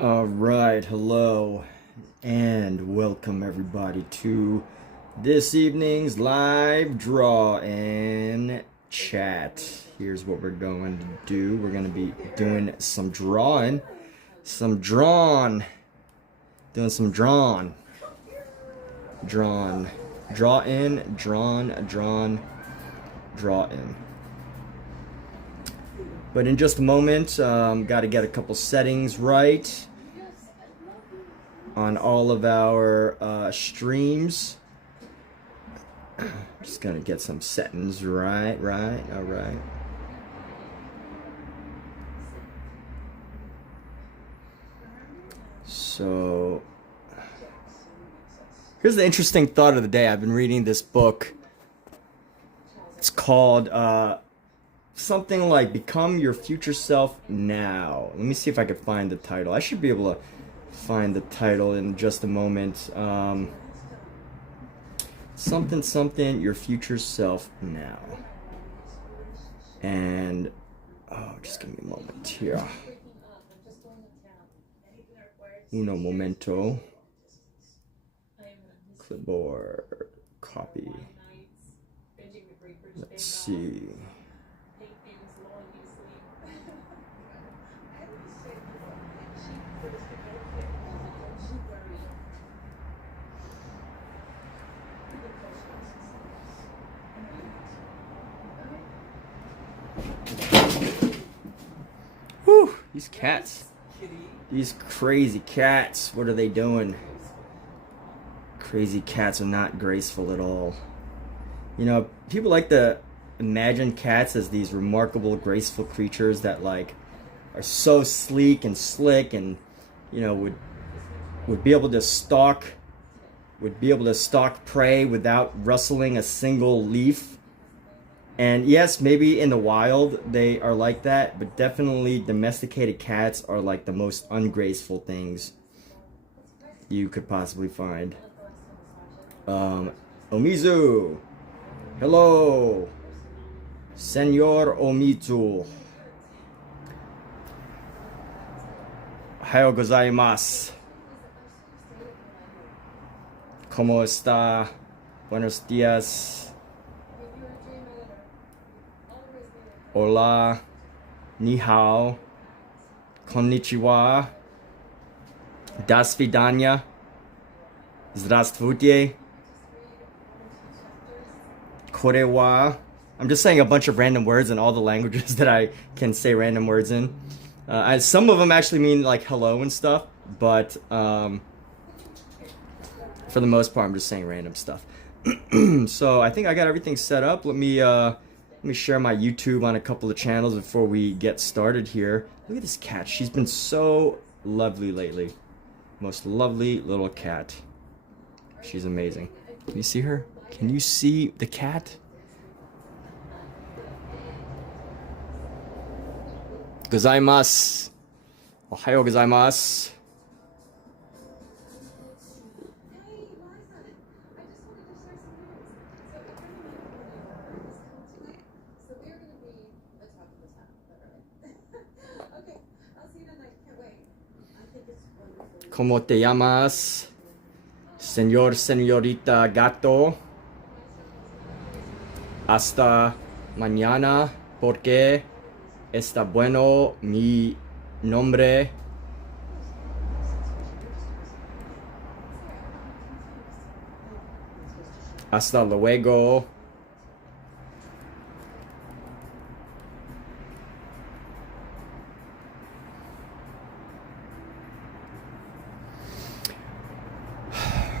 All right, hello and welcome everybody to this evening's live draw and chat. Here's what we're going to do. We're going to be doing some drawing, doing some drawn, draw in, draw in. But in just a moment, got to get a couple settings right on all of our streams. Just gonna get some settings right, all right. So, here's the interesting thought of the day. I've been reading this book. It's called something like Become Your Future Self Now. Let me see if I can find the title. I should be able to find the title in just a moment. Something Your Future Self Now. And just give me a moment here. Uno momento. Clipboard, copy. Let's see. Whew, these cats. These crazy cats. What are they doing? Crazy cats are not graceful at all. You know, people like to imagine cats as these remarkable, graceful creatures that like are so sleek and slick and, you know, would be able to stalk prey without rustling a single leaf. And yes, maybe in the wild they are like that, but definitely domesticated cats are like the most ungraceful things you could possibly find. Omizu, hello, Senor Omizu. Ohayou gozaimasu. ¿Cómo está? Buenos días. Hola, ni hao, konnichiwa, до свидания, здравствуйте, korewa. I'm just saying a bunch of random words in all the languages that I can say random words in. Some of them actually mean like hello and stuff, but for the most part, I'm just saying random stuff. So I think I got everything set up. Let me share my YouTube on a couple of channels before we get started here. Look at this cat. She's been so lovely lately. Most lovely little cat. She's amazing. Can you see her? Can you see the cat? Gozaimasu. Ohayou gozaimasu. ¿Cómo te llamas? Señor, señorita, gato. Hasta mañana, porque está bueno mi nombre. Hasta luego.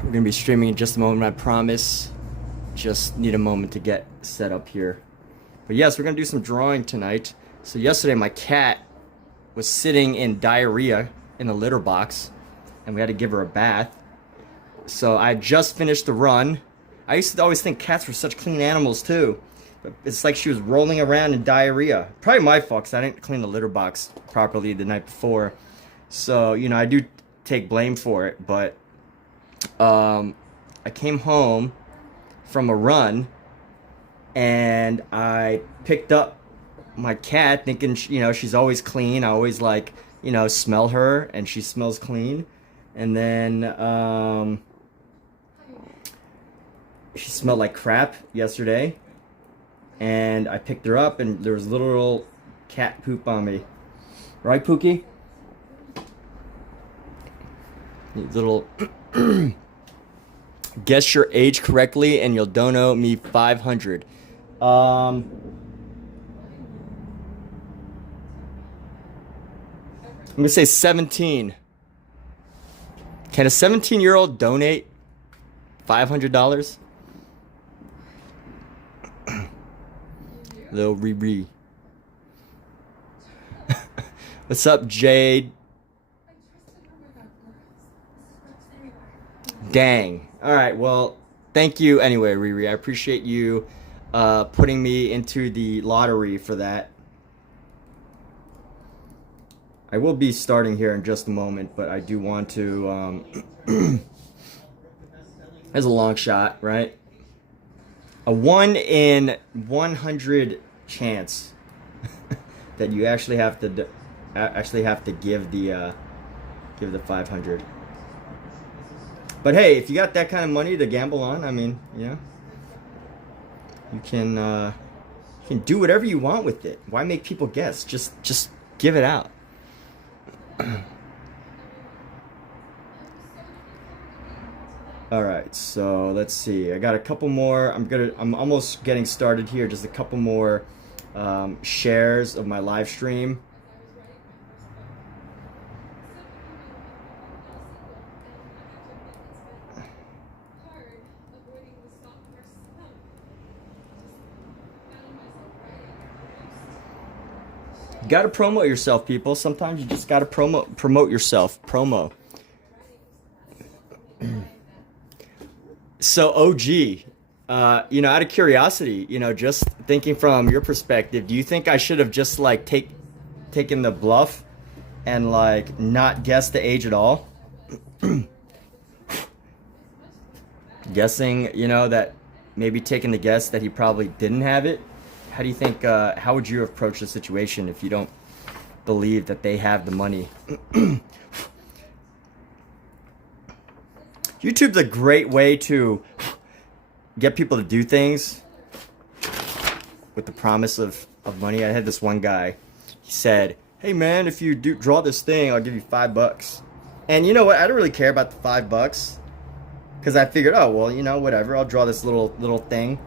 We're going to be streaming in just a moment, I promise. Just need a moment to get set up here. But yes, we're going to do some drawing tonight. So yesterday my cat was sitting in diarrhea in a litter box, and we had to give her a bath. So I just finished the run. I used to always think cats were such clean animals too. But it's like she was rolling around in diarrhea. Probably my fault, because I didn't clean the litter box properly the night before. So, you know, I do take blame for it, but I came home from a run and I picked up my cat, thinking, you know, she's always clean. I always like, you know, smell her, and she smells clean. And then she smelled like crap yesterday, and I picked her up, and there was literal cat poop on me. Right, Pookie? Little guess your age correctly and you'll dono me 500. I'm gonna say 17. Can a 17-year-old donate $500? Little Riri. What's up, Jade? Dang. All right. Well, thank you anyway, Riri. I appreciate you putting me into the lottery for that. I will be starting here in just a moment, but I do want to. There's a long shot, right? A 1 in 100 chance that you actually have to give the 500. But hey, if you got that kind of money to gamble on, I mean, yeah, you can do whatever you want with it. Why make people guess? Just give it out. All right, so let's see. I got a couple more. I'm almost getting started here. Just a couple more shares of my live stream. You gotta promote yourself, people. Sometimes you just gotta promote yourself. Promo. So OG, you know, out of curiosity, you know, just thinking from your perspective, do you think I should have just like taken the bluff and like not guessed the age at all? Guessing, you know, that maybe taking the guess that he probably didn't have it. How do you think, how would you approach the situation if you don't believe that they have the money? YouTube's a great way to get people to do things with the promise of money. I had this one guy, he said, hey man, if you draw this thing, I'll give you $5. And you know what, I don't really care about the $5 because I figured, oh, well, you know, whatever, I'll draw this little thing.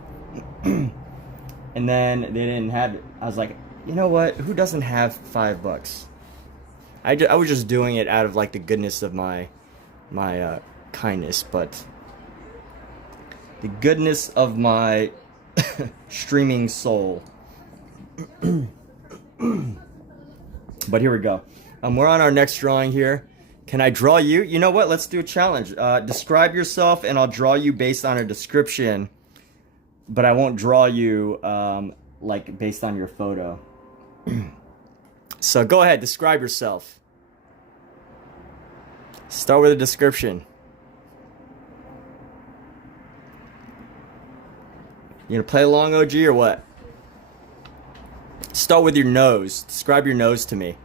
And then they didn't have it. I was like, you know what? Who doesn't have $5? I was just doing it out of like the goodness of my kindness, but the goodness of my streaming soul. But here we go. We're on our next drawing here. Can I draw you? You know what? Let's do a challenge. Describe yourself, and I'll draw you based on a description. But I won't draw you like based on your photo. So go ahead, describe yourself. Start with a description. You gonna play along, OG, or what? Start with your nose. Describe your nose to me.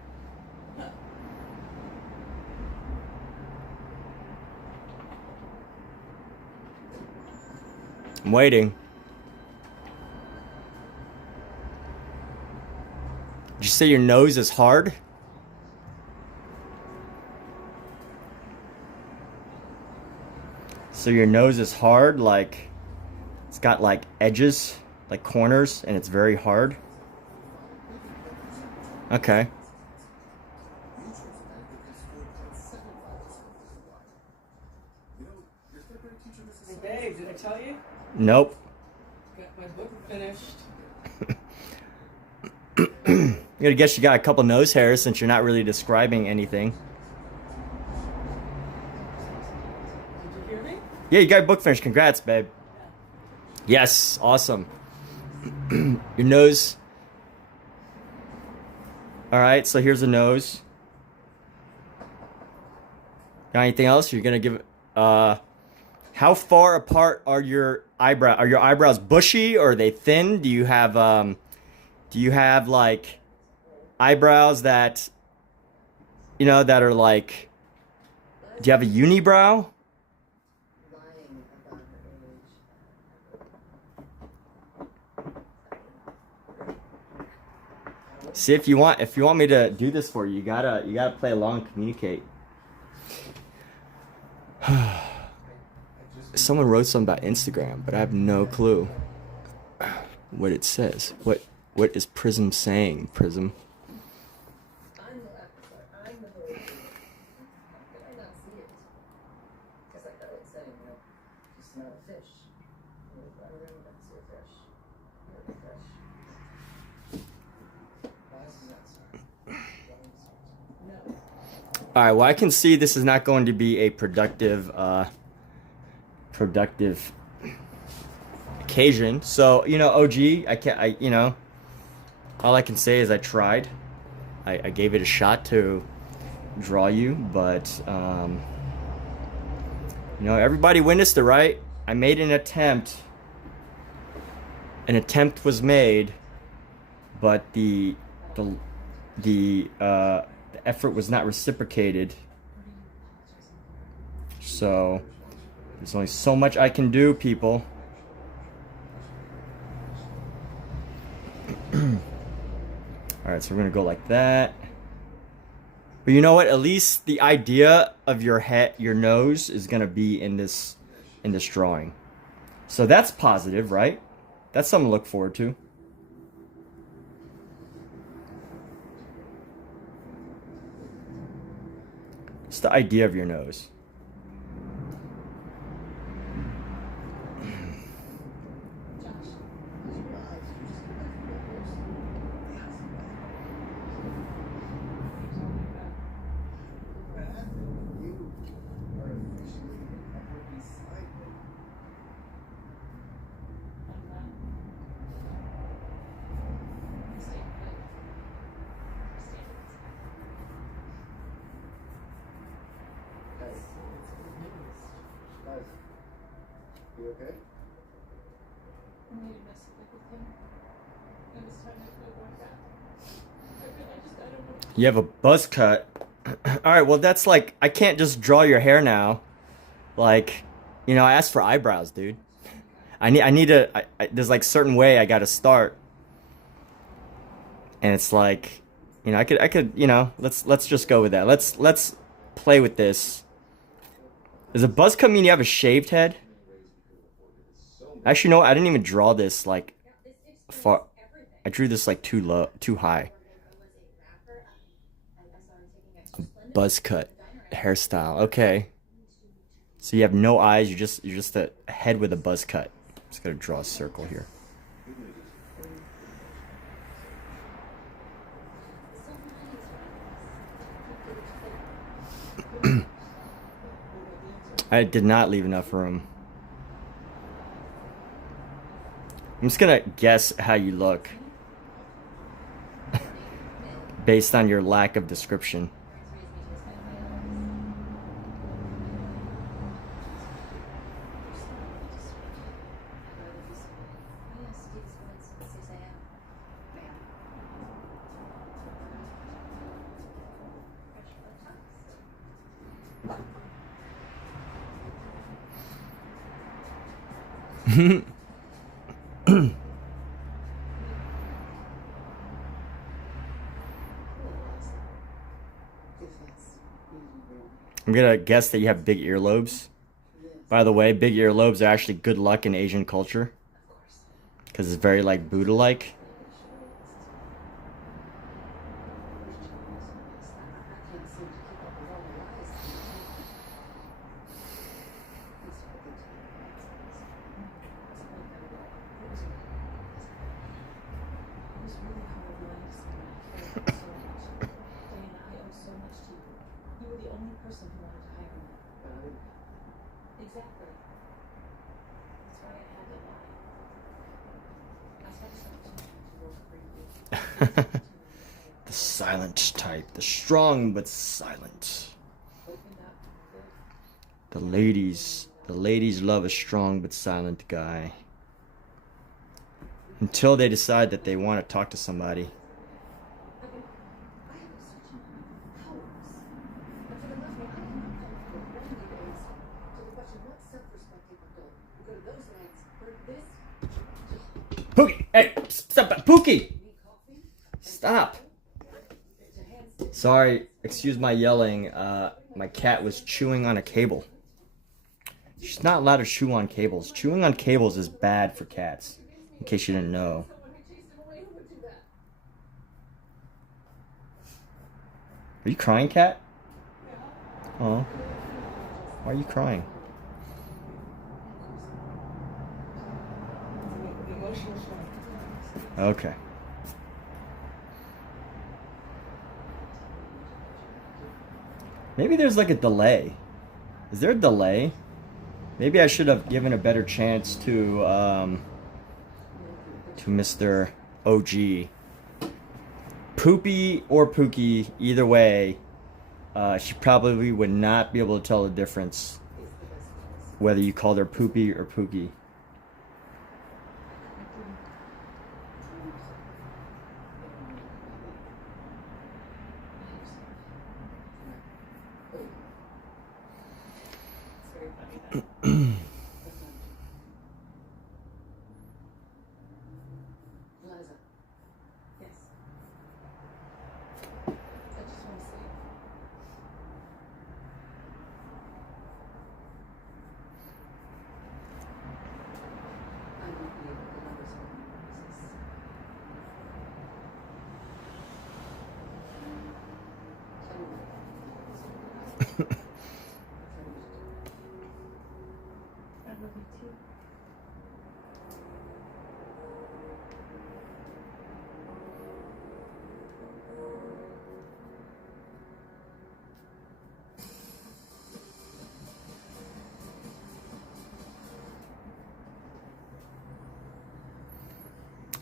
I'm waiting. Did you say your nose is hard? So your nose is hard, like it's got like edges, like corners, and it's very hard? Okay. Hey babe, did I tell you? Nope. Got my book finished. I'm gonna guess you got a couple nose hairs since you're not really describing anything. Did you hear me? Yeah, you got a book finished. Congrats, babe. Yeah. Yes, awesome. Your nose. All right, so here's the nose. Got anything else? You're gonna give. How far apart are your eyebrows? Are your eyebrows bushy or are they thin? Do you Do you have like eyebrows that, you know, that are like, do you have a unibrow? See, if you want me to do this for you, you gotta play along and communicate. Someone wrote something about Instagram, but I have no clue what it says. What is Prism saying, Prism? All right, well, I can see this is not going to be a productive occasion. So, you know, OG, you know, all I can say is I tried. I gave it a shot to draw you, but, you know, everybody witnessed it, right? I made an attempt. An attempt was made, but the effort was not reciprocated. So there's only so much I can do, people. All right, so we're gonna go like that. But you know what? At least the idea of your head, your nose, is gonna be in this drawing. So that's positive, right? That's something to look forward to. It's the idea of your nose. You okay? You have a buzz cut. All right, well, that's like, I can't just draw your hair now. Like, you know, I asked for eyebrows, dude. I need to, there's like certain way I got to start. And it's like, you know, I could, you know, let's just go with that. Let's play with this. Does a buzz cut mean you have a shaved head? Actually, no, I didn't even draw this like far. I drew this like too low, too high. A buzz cut hairstyle. Okay. So you have no eyes. You're just a head with a buzz cut. Just gotta draw a circle here. I did not leave enough room. I'm just gonna guess how you look based on your lack of description. I'm gonna guess that you have big earlobes. By the way, big earlobes are actually good luck in Asian culture because it's very like Buddha-like. The silent type, the strong but silent. The ladies love a strong but silent guy. until they decide that they want to talk to somebody. Pookie! Hey! Stop! Pookie! Stop! Sorry, excuse my yelling. My cat was chewing on a cable. She's not allowed to chew on cables. Chewing on cables is bad for cats, in case you didn't know. Are you crying, cat? Oh. Why are you crying? Okay. Maybe there's like a delay. Is there a delay? Maybe I should have given a better chance to Mr. OG. Poopy or Pookie, either way, she probably would not be able to tell the difference whether you called her Poopy or Pookie.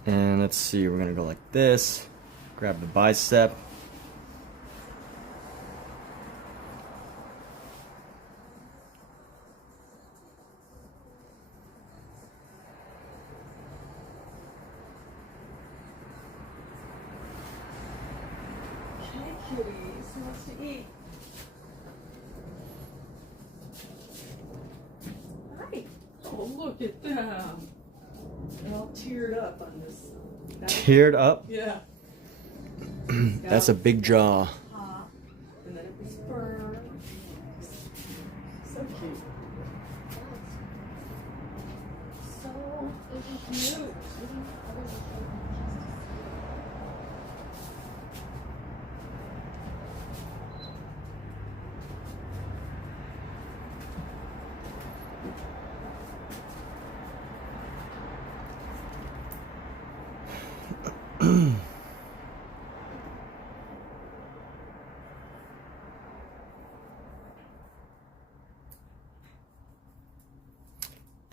And let's see, we're gonna go like this. Grab the bicep. Hey, kitties, who wants to eat? Hi. Oh, look at them. They're all teared up on this. Teared up? Yeah. That's a big jaw. Pop, and then it was fur. So cute. So cute.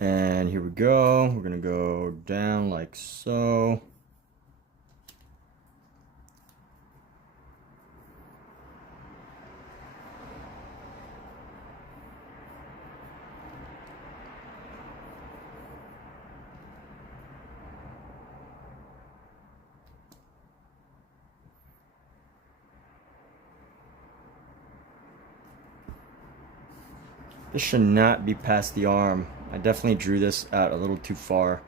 And here we go. We're gonna go down like so. This should not be past the arm. I definitely drew this out a little too far.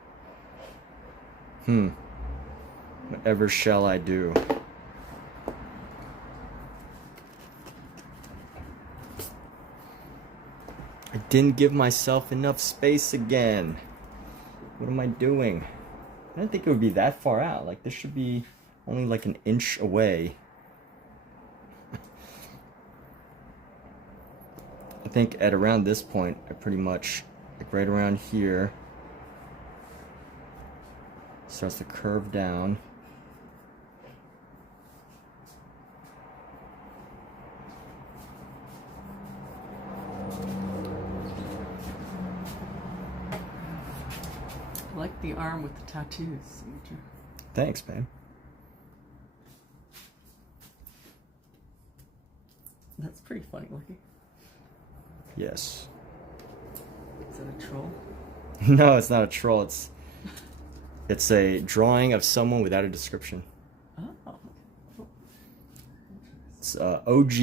Whatever shall I do? I didn't give myself enough space again. What am I doing? I didn't think it would be that far out. Like, this should be only like an inch away. I think at around this point, I pretty much, like right around here, starts to curve down. I like the arm with the tattoos. Thanks, man. That's pretty funny looking. Yes. Is that a troll? No, it's not a troll. It's It's a drawing of someone without a description. Oh. It's OG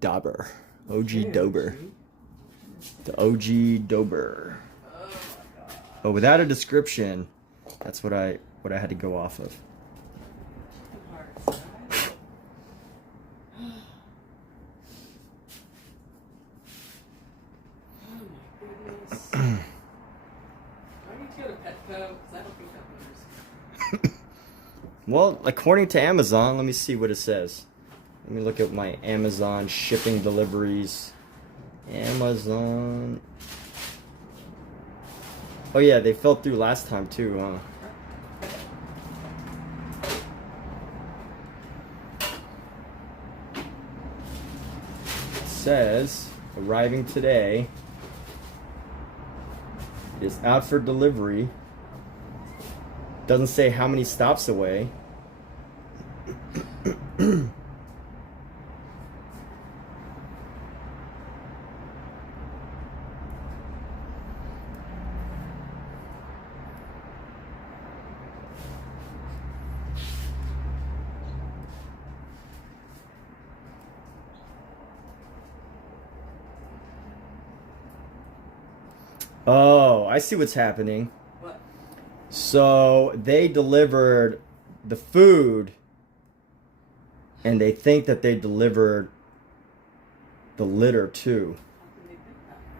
Dauber. OG Dober. The OG Dober. But without a description, that's what I had to go off of. Well, according to Amazon, let me see what it says. Let me look at my Amazon shipping deliveries. Amazon. Oh yeah, they fell through last time too, huh? It says, arriving today. Is out for delivery. Doesn't say how many stops away. Oh, I see what's happening. What? So they delivered the food, and they think that they delivered the litter too,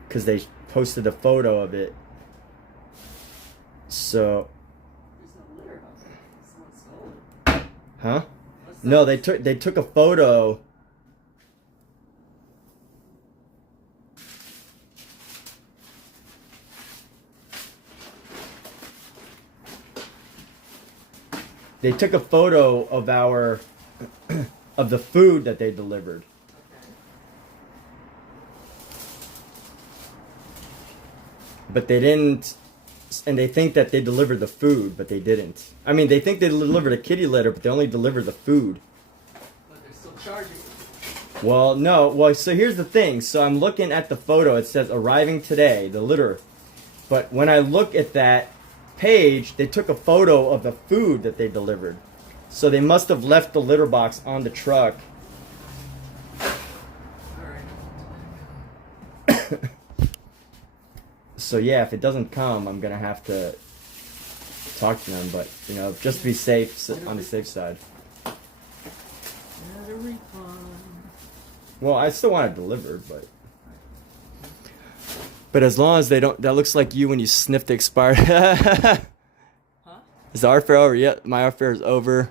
because they posted a photo of it. So. There's no litter out there. Someone stole it. Huh? No, they took a photo. They took a photo of our of the food that they delivered. But they didn't, and they think that they delivered the food, but they didn't. I mean, they think they delivered a kitty litter, but they only delivered the food. But they're still charging. Well, no. Well, so here's the thing. So I'm looking at the photo. It says arriving today, the litter. But when I look at that page, they took a photo of the food that they delivered. So they must have left the litter box on the truck. Alright. So yeah, if it doesn't come, I'm gonna have to talk to them. But you know, just to be safe, on the safe side. Not a refund. Well, I still want it delivered, but as long as they don't, that looks like you when you sniff the expired. Huh? Is the art fair over? Yeah, my art fair is over.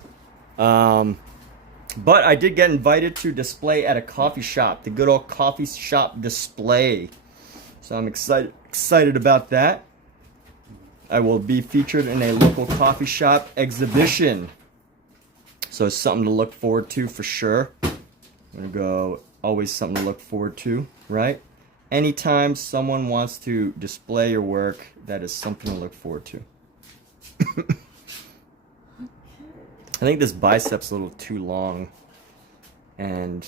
But I did get invited to display at a coffee shop, the good old coffee shop display. So I'm excited about that. I will be featured in a local coffee shop exhibition. So it's something to look forward to for sure. I'm gonna go, always something to look forward to, right? Anytime someone wants to display your work, that is something to look forward to. I think this bicep's a little too long, and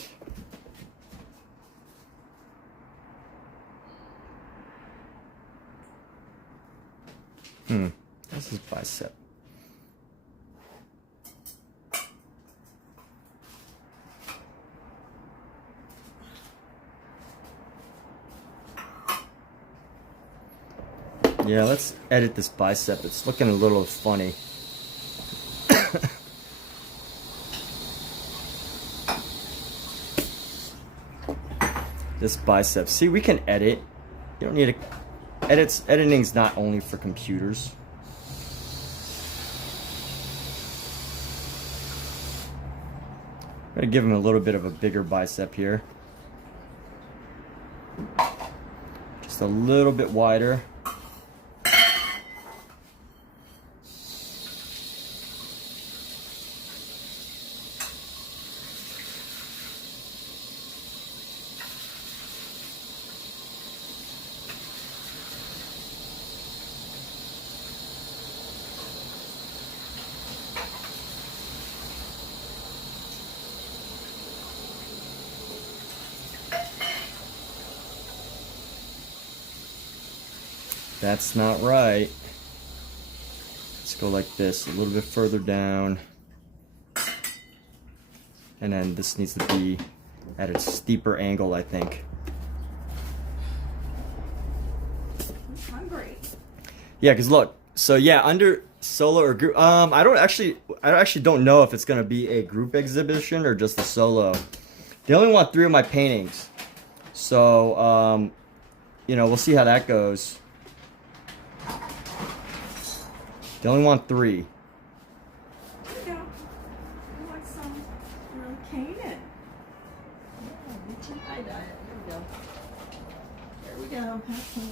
this is bicep. Yeah, let's edit this bicep. It's looking a little funny. This bicep. See, we can edit. You don't need to edit. Editing's not only for computers. I'm gonna give him a little bit of a bigger bicep here. Just a little bit wider. That's not right. Let's go like this, a little bit further down. And then this needs to be at a steeper angle, I think. I'm great. Yeah, because look, so yeah, under solo or group, I actually don't know if it's gonna be a group exhibition or just a solo. They only want 3 of my paintings, so you know, we'll see how that goes. They only want 3. There we go. I want some Canaan. Oh, we can hide that. There we go. There we go. Have some.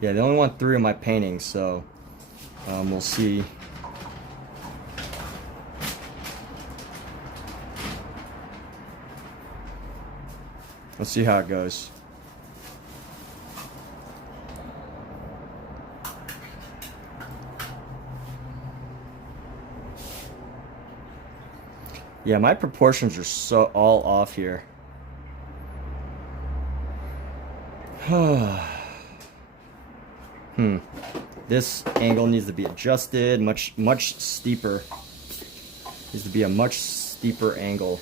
Yeah, they only want 3 of my paintings, so we'll see. Let's see how it goes. Yeah, my proportions are so all off here. This angle needs to be adjusted much steeper. Needs to be a much steeper angle.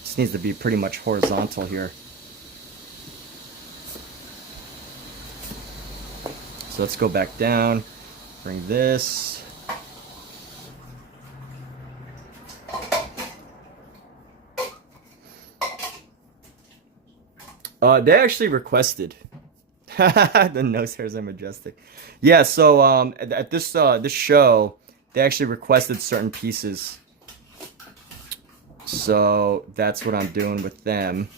This needs to be pretty much horizontal here. So let's go back down, bring this. They actually requested. The nose hairs are majestic. Yeah, so at this this show, they actually requested certain pieces. So that's what I'm doing with them.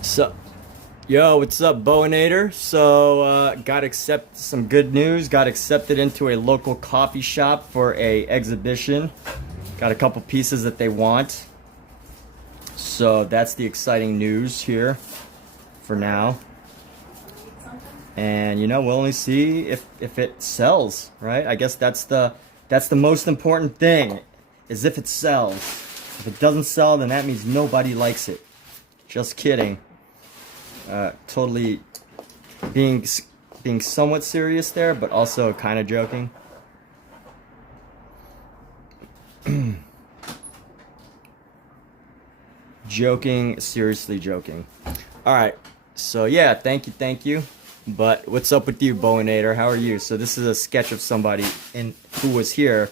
So, yo, what's up, Bowinator? So, some good news. Got accepted into a local coffee shop for a exhibition. Got a couple pieces that they want. So that's the exciting news here for now. And you know, we'll only see if it sells, right? I guess that's the most important thing, is if it sells. If it doesn't sell, then that means nobody likes it. Just kidding. Totally being somewhat serious there, but also kind of joking. Joking, seriously joking. All right, so yeah, thank you. But what's up with you, Bowinator? How are you? So this is a sketch of somebody who was here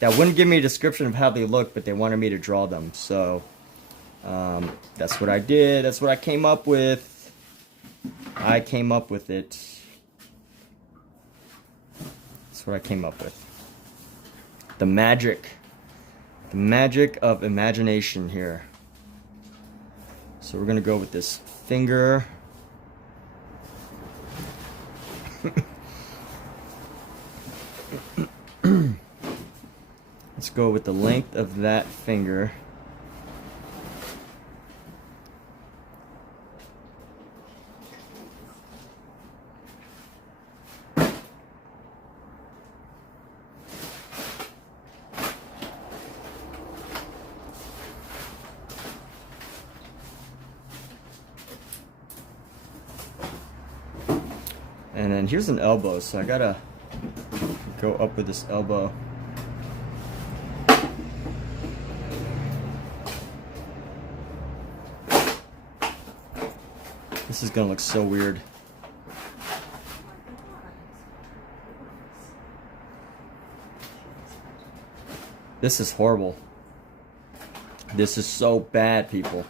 that wouldn't give me a description of how they look, but they wanted me to draw them. So that's what I did. That's what I came up with. I came up with it. That's what I came up with. The magic of imagination here. So we're gonna go with this finger. Let's go with the length of that finger. And then here's an elbow, so I gotta go up with this elbow. This is gonna look so weird. This is horrible. This is so bad, people.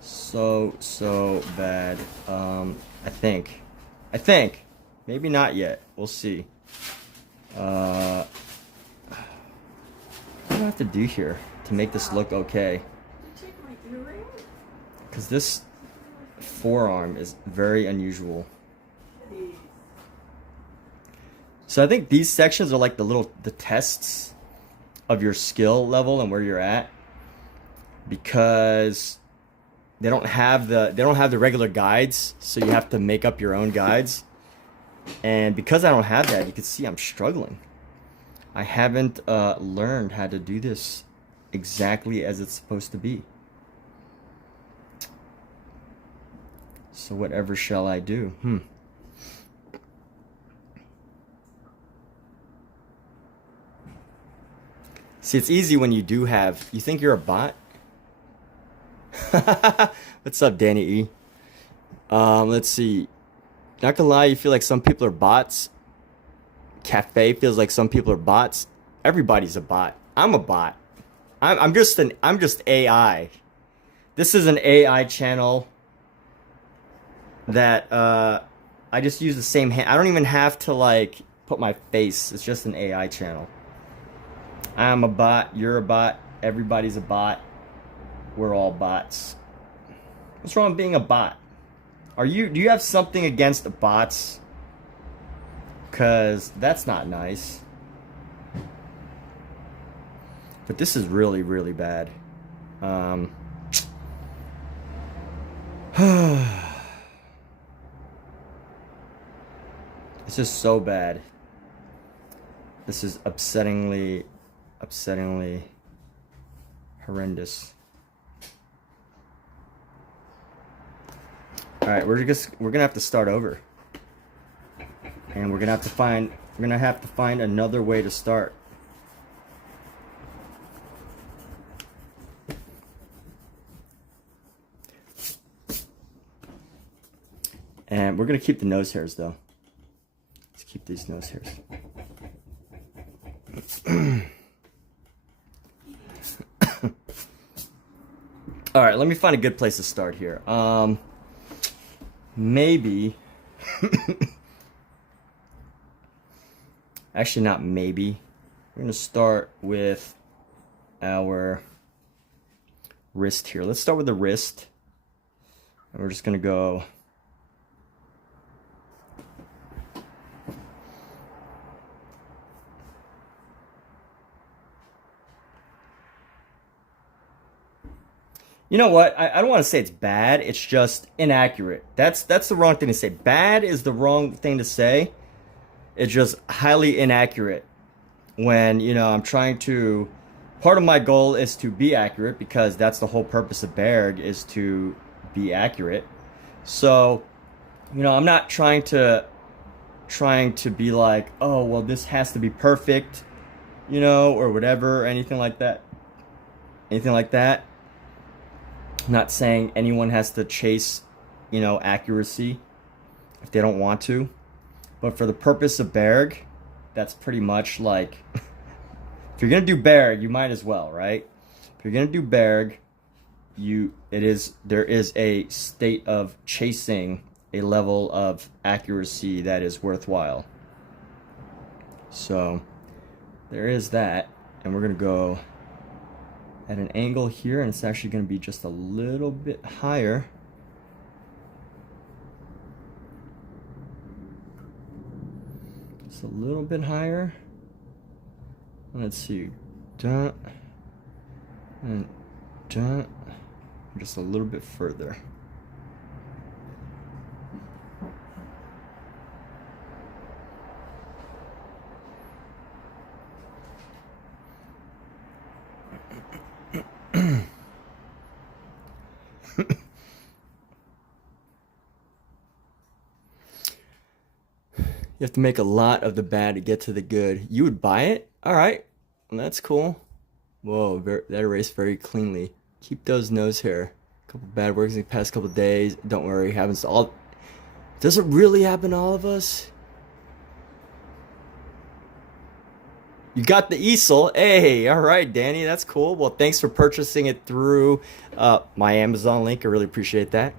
So bad. I think. Maybe not yet. We'll see. What do I have to do here to make this look okay? Take my earring? Because this forearm is very unusual. So I think these sections are like the tests of your skill level and where you're at, because they don't have the regular guides, so you have to make up your own guides. And because I don't have that, you can see I'm struggling. I haven't learned how to do this exactly as it's supposed to be. So whatever shall I do? See, it's easy when you do have... You think you're a bot? What's up, Danny E? Let's see. Not gonna lie, you feel like some people are bots. Cafe feels like some people are bots. Everybody's a bot. I'm a bot. I'm just AI. This is an AI channel that I just use the same hand. I don't even have to like put my face. It's just an AI channel. I'm a bot. You're a bot. Everybody's a bot. We're all bots. What's wrong with being a bot? Do you have something against bots? Cause that's not nice. But this is really, really bad. It's just so bad. This is upsettingly horrendous. All right, we're gonna have to start over, and we're gonna have to find another way to start. And we're gonna keep the nose hairs though. Let's keep these nose hairs. All right, let me find a good place to start here. Maybe. Actually, not maybe. We're gonna start with our wrist here. Let's start with the wrist, and we're just gonna go. You know what? I don't want to say it's bad. It's just inaccurate. That's the wrong thing to say. Bad is the wrong thing to say. It's just highly inaccurate. When, you know, I'm trying to... Part of my goal is to be accurate, because that's the whole purpose of Bargue, is to be accurate. So, you know, I'm not trying to be like, oh, well, this has to be perfect, you know, or whatever, or anything like that. Anything like that. I'm not saying anyone has to chase, you know, accuracy if they don't want to. But for the purpose of Bargue, that's pretty much like, if you're going to do Bargue, you might as well, right? If you're going to do Bargue, there is a state of chasing a level of accuracy that is worthwhile. So, there is that. And we're going to go at an angle here, and it's actually going to be just a little bit higher. Just a little bit higher. Let's see. Dun, and dun. Just a little bit further. You have to make a lot of the bad to get to the good. You would buy it? All right. Well, that's cool. Whoa, that erased very cleanly. Keep those nose hair. A couple bad works in the past couple days. Don't worry, happens to all. Does it really happen to all of us? You got the easel. Hey, all right, Danny, that's cool. Well, thanks for purchasing it through my Amazon link. I really appreciate that.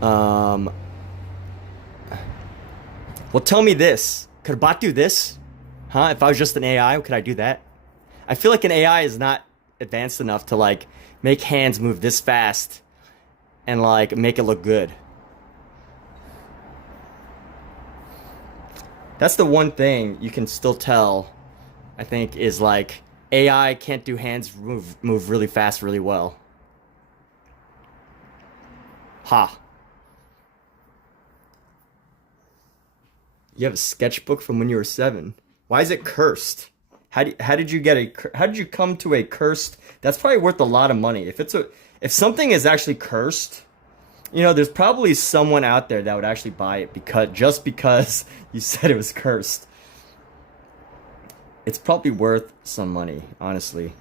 Well, tell me this. Could a bot do this? Huh? If I was just an AI, could I do that? I feel like an AI is not advanced enough to like make hands move this fast and like make it look good. That's the one thing you can still tell, I think, is like AI can't do hands move really fast, really well. Ha. You have a sketchbook from when you were 7. Why is it cursed? How did you get how did you come to a cursed? That's probably worth a lot of money. If something is actually cursed, you know, there's probably someone out there that would actually buy it just because you said it was cursed. It's probably worth some money, honestly. You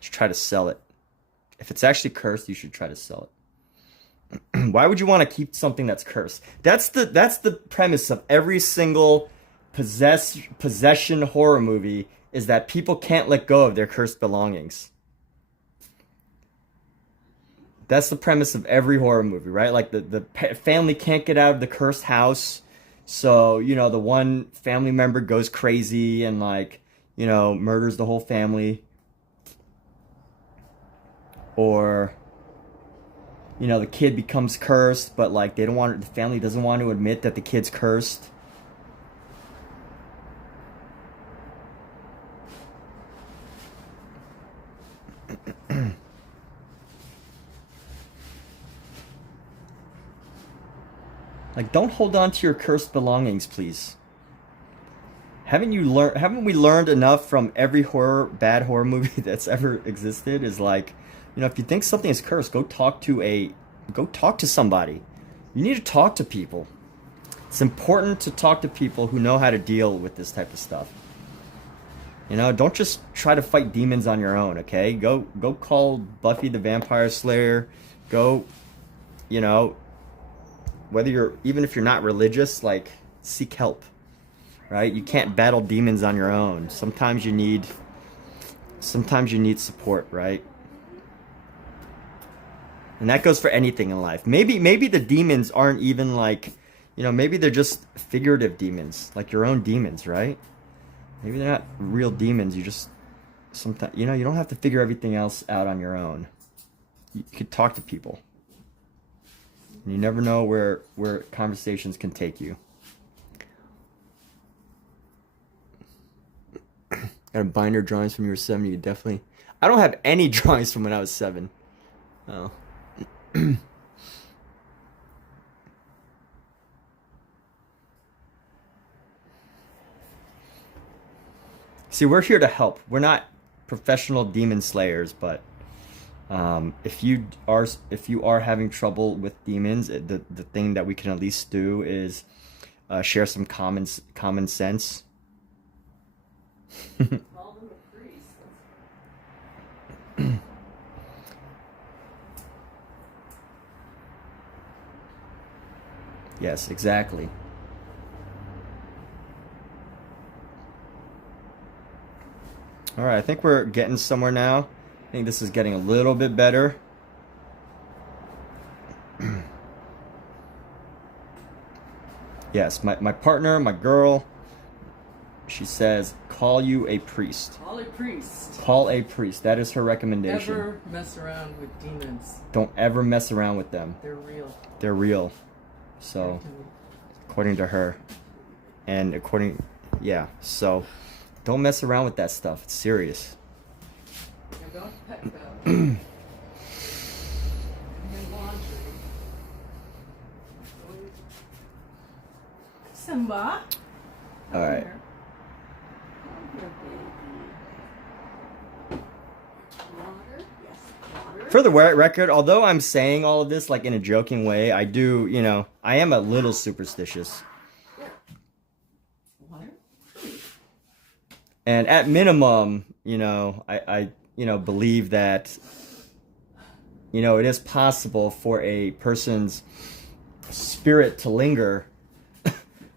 should try to sell it. If it's actually cursed, you should try to sell it. Why would you want to keep something that's cursed? That's the premise of every single possession horror movie, is that people can't let go of their cursed belongings. That's the premise of every horror movie, right? Like the family can't get out of the cursed house, so, you know, the one family member goes crazy and, like, you know, murders the whole family. Or, you know, the kid becomes cursed, but like the family doesn't want to admit that the kid's cursed. Like, don't hold on to your cursed belongings, please. Haven't we learned enough from every bad horror movie that's ever existed? Is like, you know, if you think something is cursed, go talk to somebody. You need to talk to people. It's important to talk to people who know how to deal with this type of stuff. You know, don't just try to fight demons on your own, okay? Go call Buffy the Vampire Slayer. Go, you know, even if you're not religious, like, seek help. Right? You can't battle demons on your own. Sometimes you need support, right? And that goes for anything in life. Maybe the demons aren't even like, you know, maybe they're just figurative demons, like your own demons, right? Maybe they're not real demons. You just sometimes, you know, you don't have to figure everything else out on your own. You could talk to people. You never know where conversations can take you. Got a binder drawings from you were 7. You definitely. I don't have any drawings from when I was 7. Oh. See, we're here to help. We're not professional demon slayers, but if you are having trouble with demons, the thing that we can at least do is share some common sense. Call them a priest. Yes, exactly. All right, I think we're getting somewhere now. I think this is getting a little bit better. Yes, my partner, my girl, she says, call you a priest. Call a priest. Call a priest. That is her recommendation. Never mess around with demons. Don't ever mess around with them. They're real. They're real. So, according to her. And yeah, so don't mess around with that stuff. It's serious. Now go to Petco. And laundry. Simba. All right. For the record, although I'm saying all of this like in a joking way, I do, you know, I am a little superstitious. And at minimum, you know, I believe that, you know, it is possible for a person's spirit to linger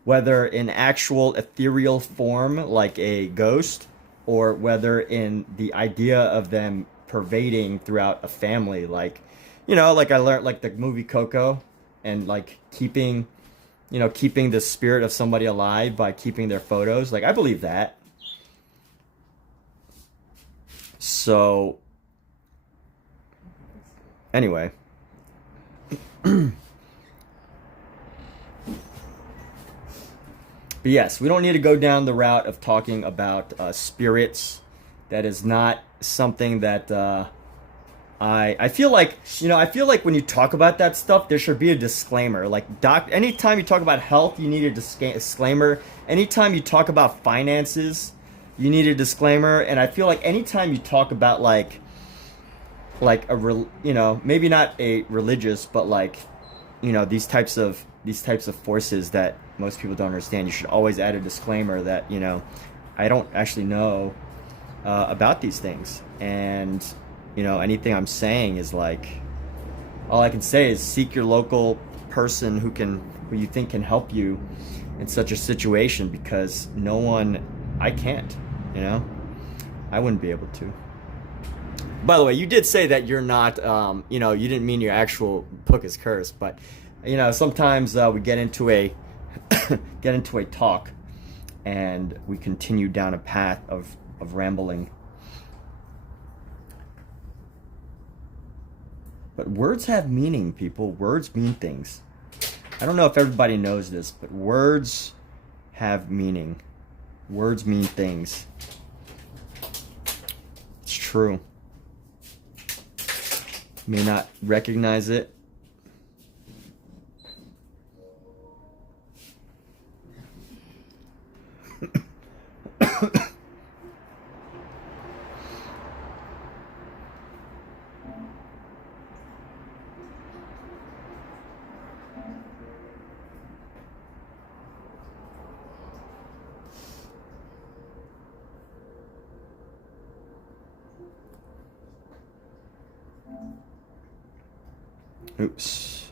whether in actual ethereal form like a ghost, or whether in the idea of them pervading throughout a family, like, you know, like I learned, like the movie Coco, and like keeping, you know, keeping the spirit of somebody alive by keeping their photos. Like, I believe that. So, anyway. But yes, we don't need to go down the route of talking about spirits. That is not something that I feel like, you know, I feel like when you talk about that stuff, there should be a disclaimer. Like, anytime you talk about health, you need a disclaimer. Anytime you talk about finances, you need a disclaimer. And I feel like anytime you talk about like you know, maybe not a religious, but like, you know, these types of forces that most people don't understand, you should always add a disclaimer that, you know, I don't actually know about these things, and, you know, anything I'm saying is like, all I can say is seek your local person who you think can help you in such a situation, because I can't, you know, I wouldn't be able to. By the way, you did say that you're not, you know, you didn't mean your actual book is cursed, but, you know, sometimes we get into a talk, and we continue down a path of rambling. But words have meaning, people. Words mean things. I don't know if everybody knows this, but words have meaning. Words mean things. It's true. You may not recognize it. Oops.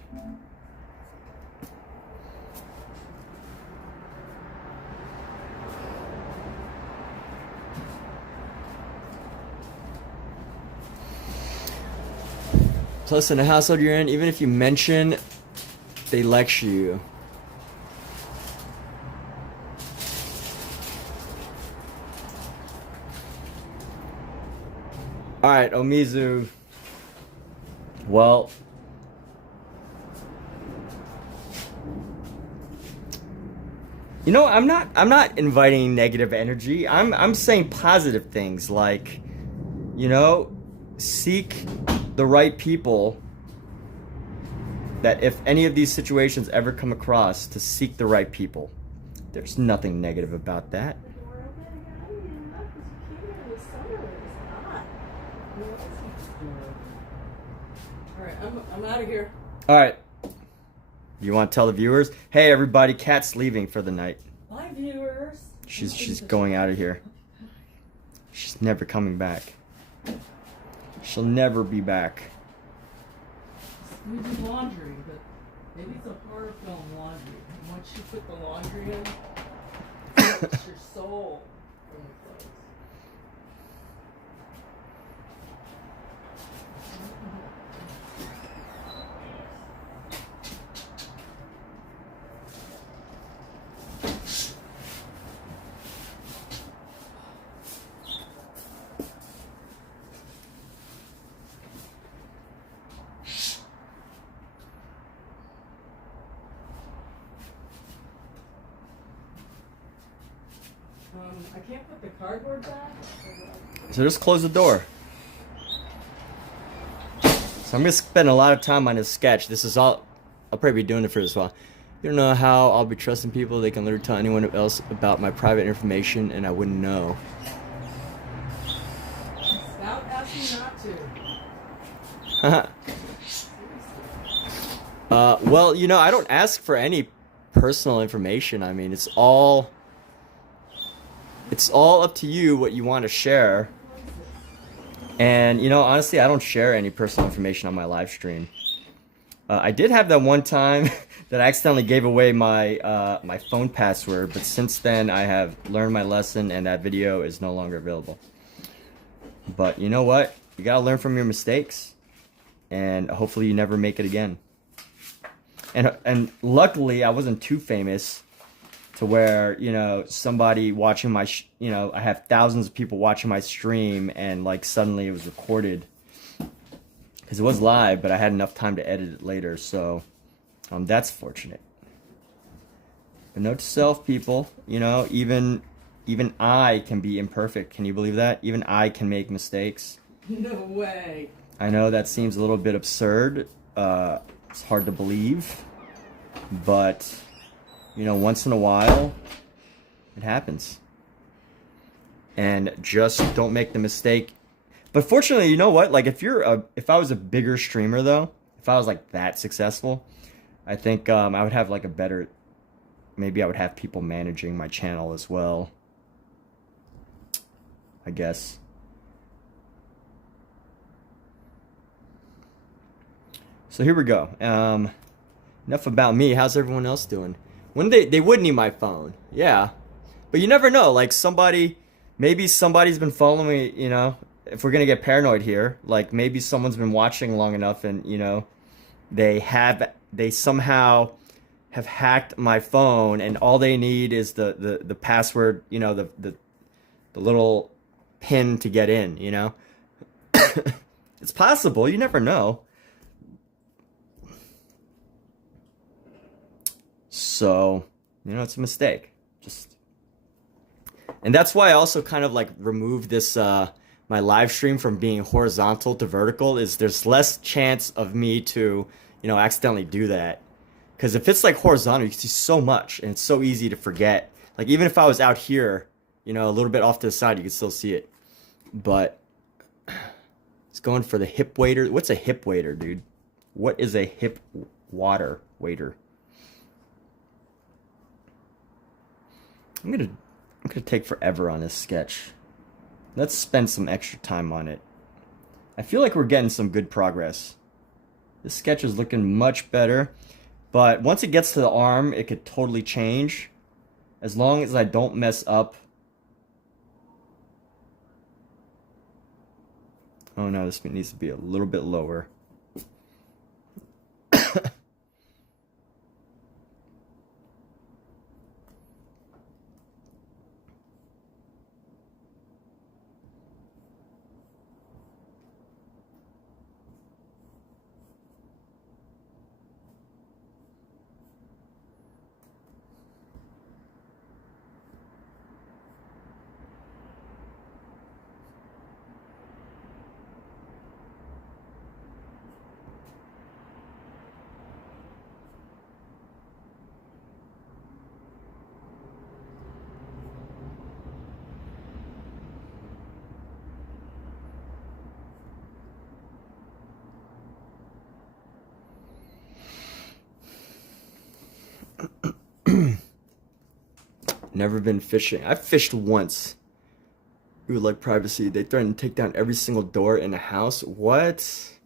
Plus, in the household you're in, even if you mention, they lecture you. All right, Omizu. Well, you know, I'm not inviting negative energy. I'm saying positive things, like, you know, seek the right people. That if any of these situations ever come across, to seek the right people. There's nothing negative about that. Alright, I'm out of here. All right. You want to tell the viewers? Hey, everybody, Kat's leaving for the night. Bye, viewers. She's going out of here. She's never coming back. She'll never be back. We do laundry, but maybe it's a horror film laundry. And once you put the laundry in, it's your soul from the clothes. I can't put the cardboard back. So just close the door. So I'm gonna spend a lot of time on this sketch. This is all. I'll probably be doing it for this while. You don't know how I'll be trusting people. They can literally tell anyone else about my private information, and I wouldn't know. Stop asking not to. Well, you know, I don't ask for any personal information. I mean, it's all up to you what you want to share. And, you know, honestly, I don't share any personal information on my live stream. I did have that one time that I accidentally gave away my my phone password, but since then I have learned my lesson and that video is no longer available. But you know what? You gotta learn from your mistakes, and hopefully you never make it again. And luckily I wasn't too famous to where, you know, somebody watching my, you know, I have thousands of people watching my stream and like suddenly it was recorded. Because it was live, but I had enough time to edit it later, so that's fortunate. But note to self, people, you know, even I can be imperfect. Can you believe that? Even I can make mistakes. No way. I know that seems a little bit absurd. It's hard to believe, but you know, once in a while, it happens. And just don't make the mistake. But fortunately, you know what? Like if I was a bigger streamer though, if I was like that successful, I think I would have like a better, maybe I would have people managing my channel as well. I guess. So here we go. Enough about me. How's everyone else doing? When they would need my phone, yeah. But you never know. Like maybe somebody's been following me. You know, if we're gonna get paranoid here, like maybe someone's been watching long enough, and you know, they somehow have hacked my phone, and all they need is the password. You know, the little pin to get in. You know, it's possible. You never know. So, you know, it's a mistake. And that's why I also kind of like removed this my live stream from being horizontal to vertical, is there's less chance of me to, you know, accidentally do that. Because if it's like horizontal, you can see so much and it's so easy to forget. Like even if I was out here, you know, a little bit off to the side, you can still see it. But it's going for the hip waiter. What's a hip waiter, dude? What is a hip water waiter? I'm gonna take forever on this sketch. Let's spend some extra time on it. I feel like we're getting some good progress. This sketch is looking much better, but once it gets to the arm, it could totally change. As long as I don't mess up. Oh no, this needs to be a little bit lower. Never been fishing. I've fished once. We would like privacy. They threatened to take down every single door in the house. What?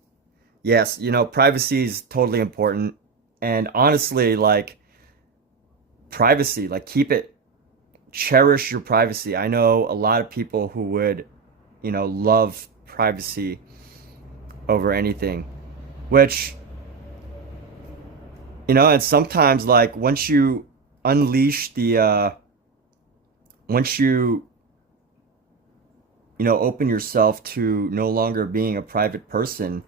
Yes, you know, privacy is totally important. And honestly, like, privacy, like, keep it. Cherish your privacy. I know a lot of people who would, you know, love privacy over anything. Which, you know, and sometimes, like, once you unleash the, once you know, open yourself to no longer being a private person,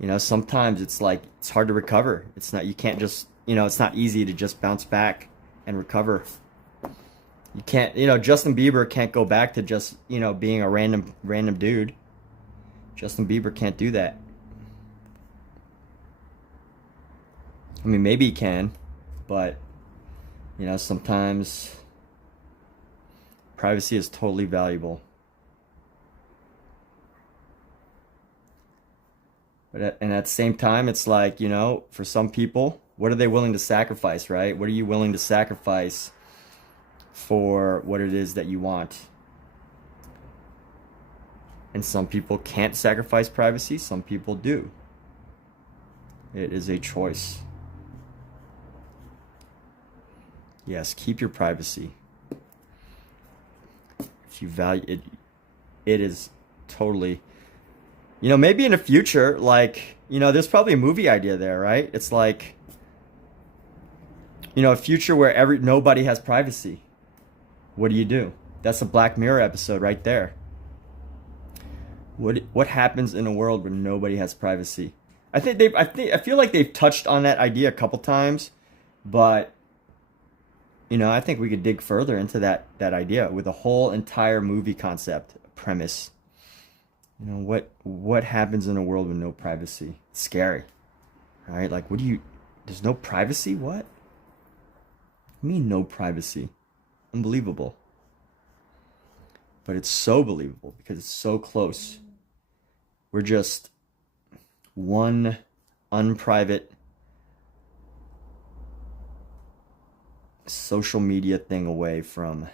you know, sometimes it's like, it's hard to recover. It's not, you can't just, you know, it's not easy to just bounce back and recover. You can't, you know, Justin Bieber can't go back to just, you know, being a random dude. Justin Bieber can't do that. I mean, maybe he can, but, you know, sometimes privacy is totally valuable. But and at the same time, it's like, you know, for some people, what are they willing to sacrifice, right? What are you willing to sacrifice for what it is that you want? And some people can't sacrifice privacy, some people do. It is a choice. Yes, keep your privacy. If you value it, it is totally, you know, maybe in the future, like, you know, there's probably a movie idea there, right? It's like, you know, a future where nobody has privacy. What do you do? That's a Black Mirror episode right there. What happens in a world where nobody has privacy? I feel like they've touched on that idea a couple times, but you know, I think we could dig further into that idea with a whole entire movie concept premise. You know, what happens in a world with no privacy? It's scary. Right? Like, there's no privacy? What? I mean no privacy. Unbelievable. But it's so believable because it's so close. We're just one unprivate social media thing away from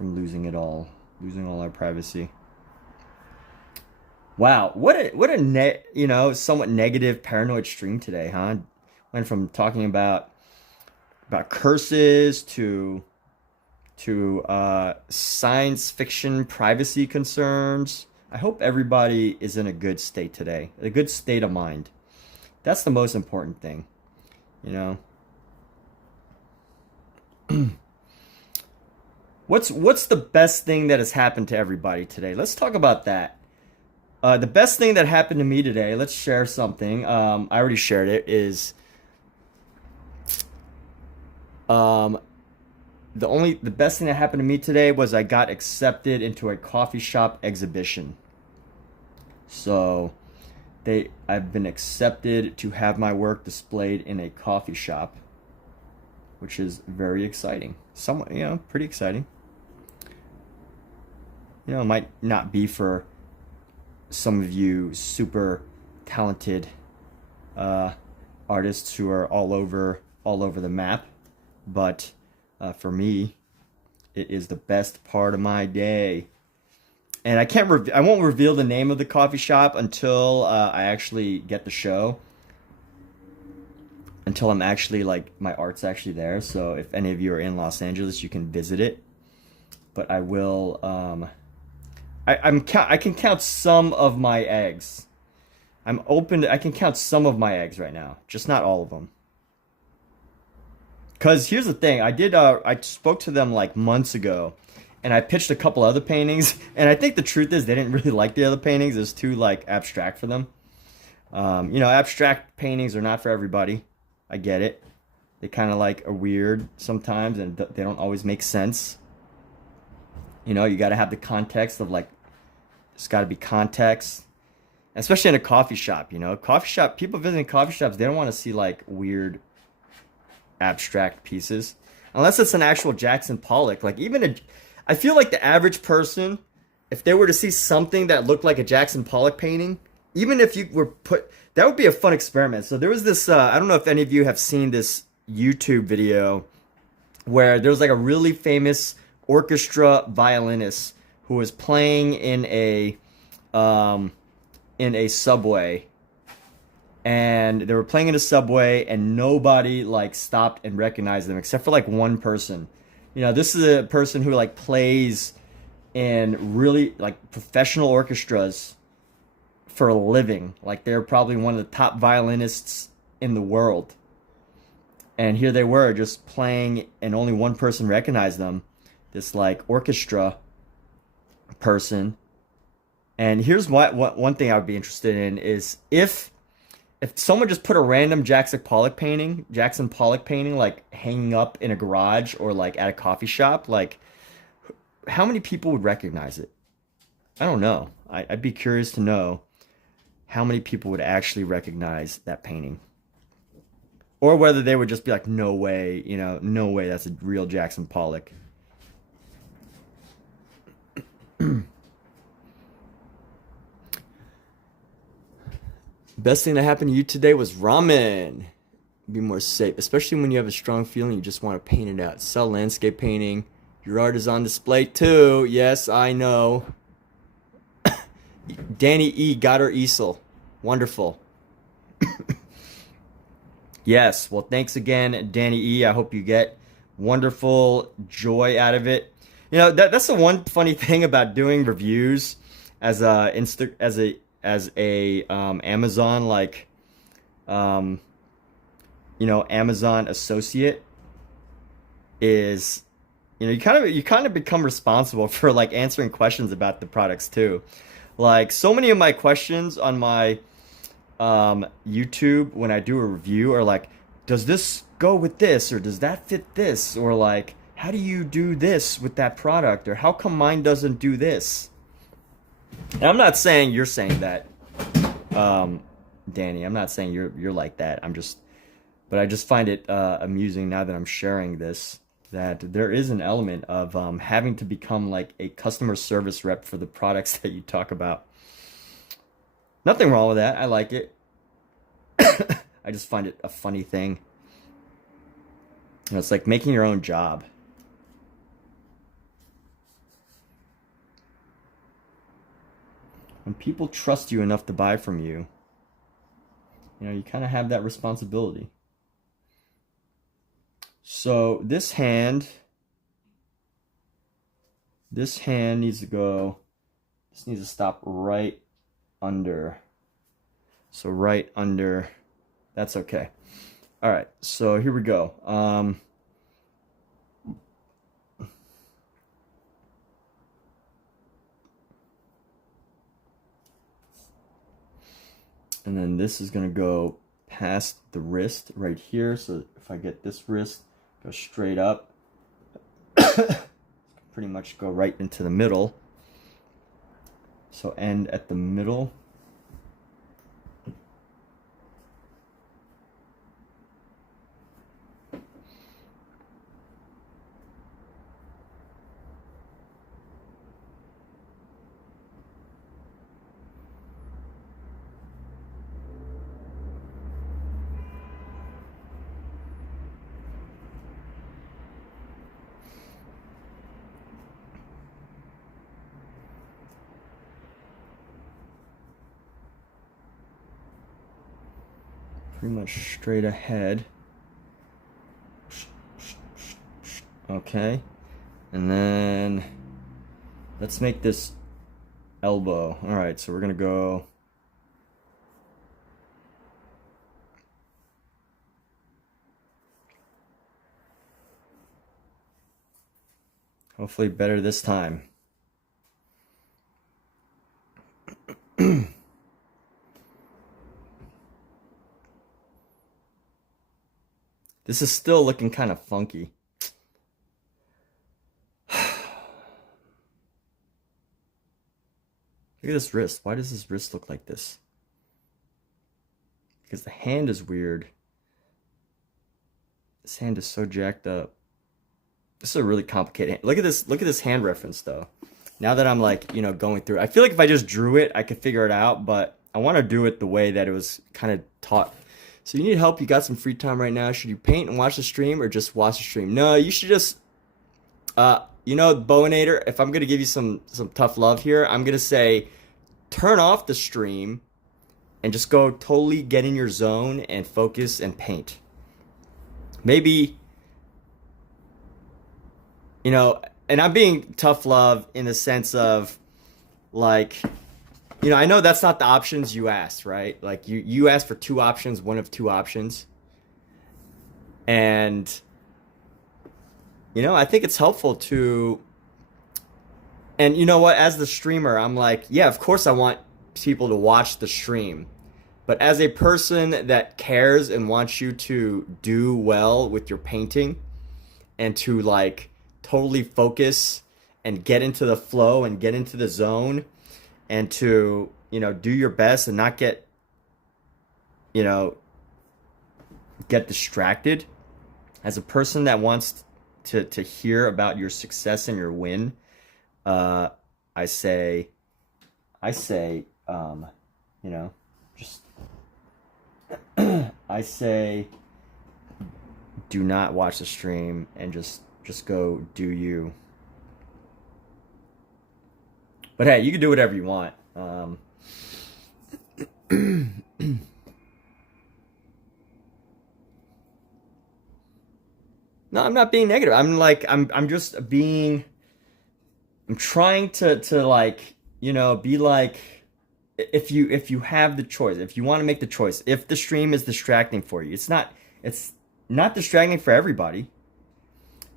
losing it all, losing all our privacy. Wow, what a you know, somewhat negative paranoid stream today, huh? Went from talking about curses to science fiction privacy concerns. I hope everybody is in a good state today, a good state of mind. That's the most important thing, you know. What's the best thing that has happened to everybody today? Let's talk about that. The best thing that happened to me today, let's share something. I already shared it, is the best thing that happened to me today was I got accepted into a coffee shop exhibition. So I've been accepted to have my work displayed in a coffee shop, which is very exciting. Somewhat, you know, pretty exciting. You know, it might not be for some of you super talented artists who are all over the map, but for me, it is the best part of my day. And I won't reveal the name of the coffee shop until I actually get the show. Until I'm actually, like, my art's actually there. So if any of you are in Los Angeles, you can visit it. But I will, I can count some of my eggs. I can count some of my eggs right now, just not all of them. Cause here's the thing, I spoke to them like months ago, and I pitched a couple other paintings, and I think the truth is they didn't really like the other paintings. It was too, like, abstract for them. You know, abstract paintings are not for everybody. I get it. They kind of, like, are weird sometimes, and they don't always make sense. You know, you got to have the context of, like, there's got to be context, especially in a coffee shop. You know, people visiting coffee shops, they don't want to see, like, weird abstract pieces, unless it's an actual Jackson Pollock. Like, I feel like the average person, if they were to see something that looked like a Jackson Pollock painting, even if you were that would be a fun experiment. So there was this, I don't know if any of you have seen this YouTube video where there was, like, a really famous orchestra violinist who was playing in a subway, and they were playing in a subway, and nobody, like, stopped and recognized them except for, like, one person. You know, this is a person who, like, plays in really, like, professional orchestras for a living. Like, they're probably one of the top violinists in the world. And here they were just playing, and only one person recognized them. This, like, orchestra person. And here's what one thing I would be interested in is if someone just put a random Jackson Pollock painting, like, hanging up in a garage or, like, at a coffee shop, like, how many people would recognize it? I don't know. I'd be curious to know how many people would actually recognize that painting. Or whether they would just be like, no way, you know, no way that's a real Jackson Pollock. Best thing that happened to you today was ramen. Be more safe, especially when you have a strong feeling you just want to paint it out. Sell landscape painting. Your art is on display too. Yes, I know. Danny E. got her easel. Wonderful. Yes. Well, thanks again, Danny E. I hope you get wonderful joy out of it. You know, that's the one funny thing about doing reviews as a Amazon um, Amazon associate is, you kind of become responsible for like answering questions about the products too. Like so many of my questions on my YouTube when I do a review are like, does this go with this, or does that fit this, or like, how do you do this with that product, or how come mine doesn't do this? And I'm not saying you're saying that, Danny. I'm not saying you're like that. But I just find it amusing now that I'm sharing this, that there is an element of having to become like a customer service rep for the products that you talk about. Nothing wrong with that. I like it. I just find it a funny thing. You know, it's like making your own job. When people trust you enough to buy from you, you kind of have that responsibility. So this hand needs to go, this needs to stop right under. So right under, that's okay. All right, so here we go. And then this is gonna go past the wrist right here. So if I get this wrist, go straight up, pretty much go right into the middle. So end at the middle. Pretty much straight ahead. Okay. And then let's make this elbow. All right, so we're gonna go hopefully better this time. This is still looking kind of funky. Look at this wrist. Why does this wrist look like this? Because the hand is weird. This hand is so jacked up. This is a really complicated hand. Look at this hand reference though. Now that I'm like, going through it, I feel like if I just drew it, I could figure it out, but I want to do it the way that it was kind of taught. So you need help, you got some free time right now. Should you paint and watch the stream or just watch the stream? No, you should just, Bowinator, if I'm going to give you some tough love here, I'm going to say turn off the stream and just go totally get in your zone and focus and paint. Maybe, and I'm being tough love in the sense of like, I know that's not the options you asked, right? Like you asked for two options, one of two options. And, I think it's helpful to, and you know what, as the streamer, I'm like, yeah, of course I want people to watch the stream. But as a person that cares and wants you to do well with your painting and to like totally focus and get into the flow and get into the zone, and to, do your best and not get distracted. As a person that wants to hear about your success and your win, I say, just, I say, do not watch the stream and just go do you. But hey, you can do whatever you want. No, I'm not being negative. I'm just being, I'm trying to like, you know, be like, if you have the choice, if you want to make the choice, if the stream is distracting for you, it's not distracting for everybody,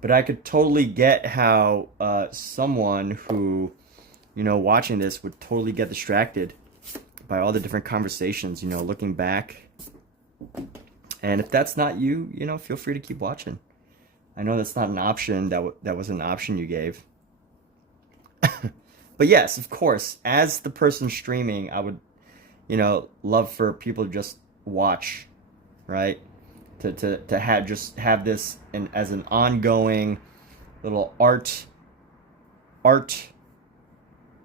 but I could totally get how someone who, you know, watching this would totally get distracted by all the different conversations, you know, looking back. And if that's not you, you know, feel free to keep watching. I know that's not an option. That was an option you gave. But yes, of course, as the person streaming, I would, you know, love for people to just watch, right? To have this as an ongoing little art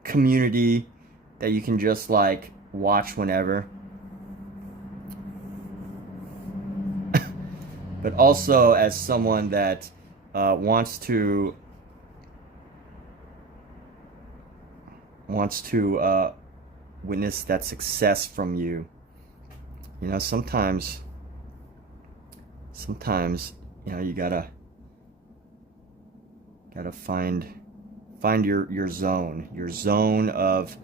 community that you can just like watch whenever. But also as someone that wants to witness that success from you. You know, sometimes you know, you gotta find your zone of,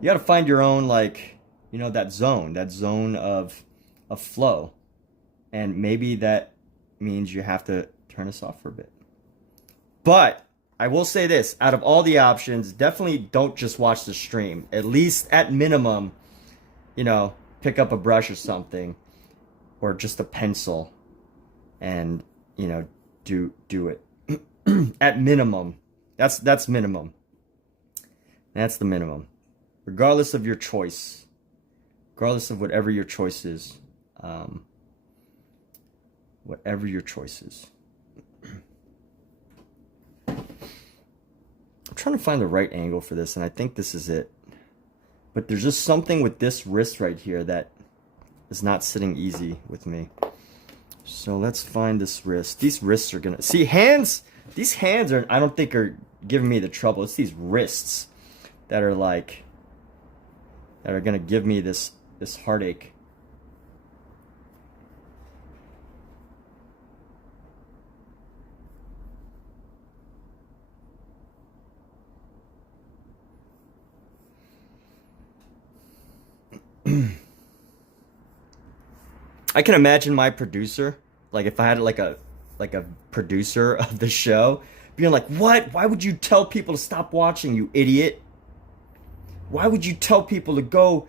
you gotta find your own, like, you know, that zone of flow. And maybe that means you have to turn this off for a bit. But I will say this, out of all the options, definitely don't just watch the stream. At least, at minimum, you know, pick up a brush or something, or just a pencil, and, you know, do it. At minimum. That's minimum. That's the minimum. Regardless of your choice. Regardless of whatever your choice is. Whatever your choice is. I'm trying to find the right angle for this, and I think this is it. But there's just something with this wrist right here that is not sitting easy with me. So let's find this wrist. These wrists are gonna... See, hands... These hands are, I don't think, are giving me the trouble. It's these wrists that are like... that are gonna give me this heartache. I can imagine my producer, like if I had like a producer of the show, being like, "What? Why would you tell people to stop watching, you idiot? Why would you tell people to go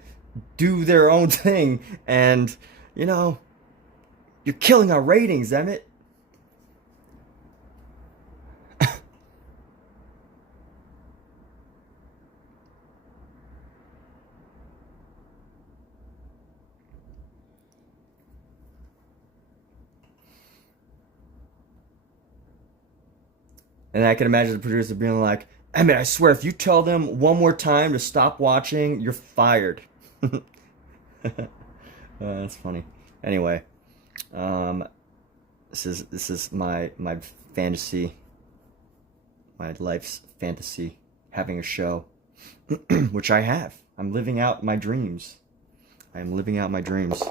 do their own thing? And, you know, you're killing our ratings, Emmett." And I can imagine the producer being like, "Emmett, I swear, if you tell them one more time to stop watching, you're fired." That's funny. Anyway, this is my fantasy, my life's fantasy, having a show, which I have. I'm living out my dreams. I am living out my dreams.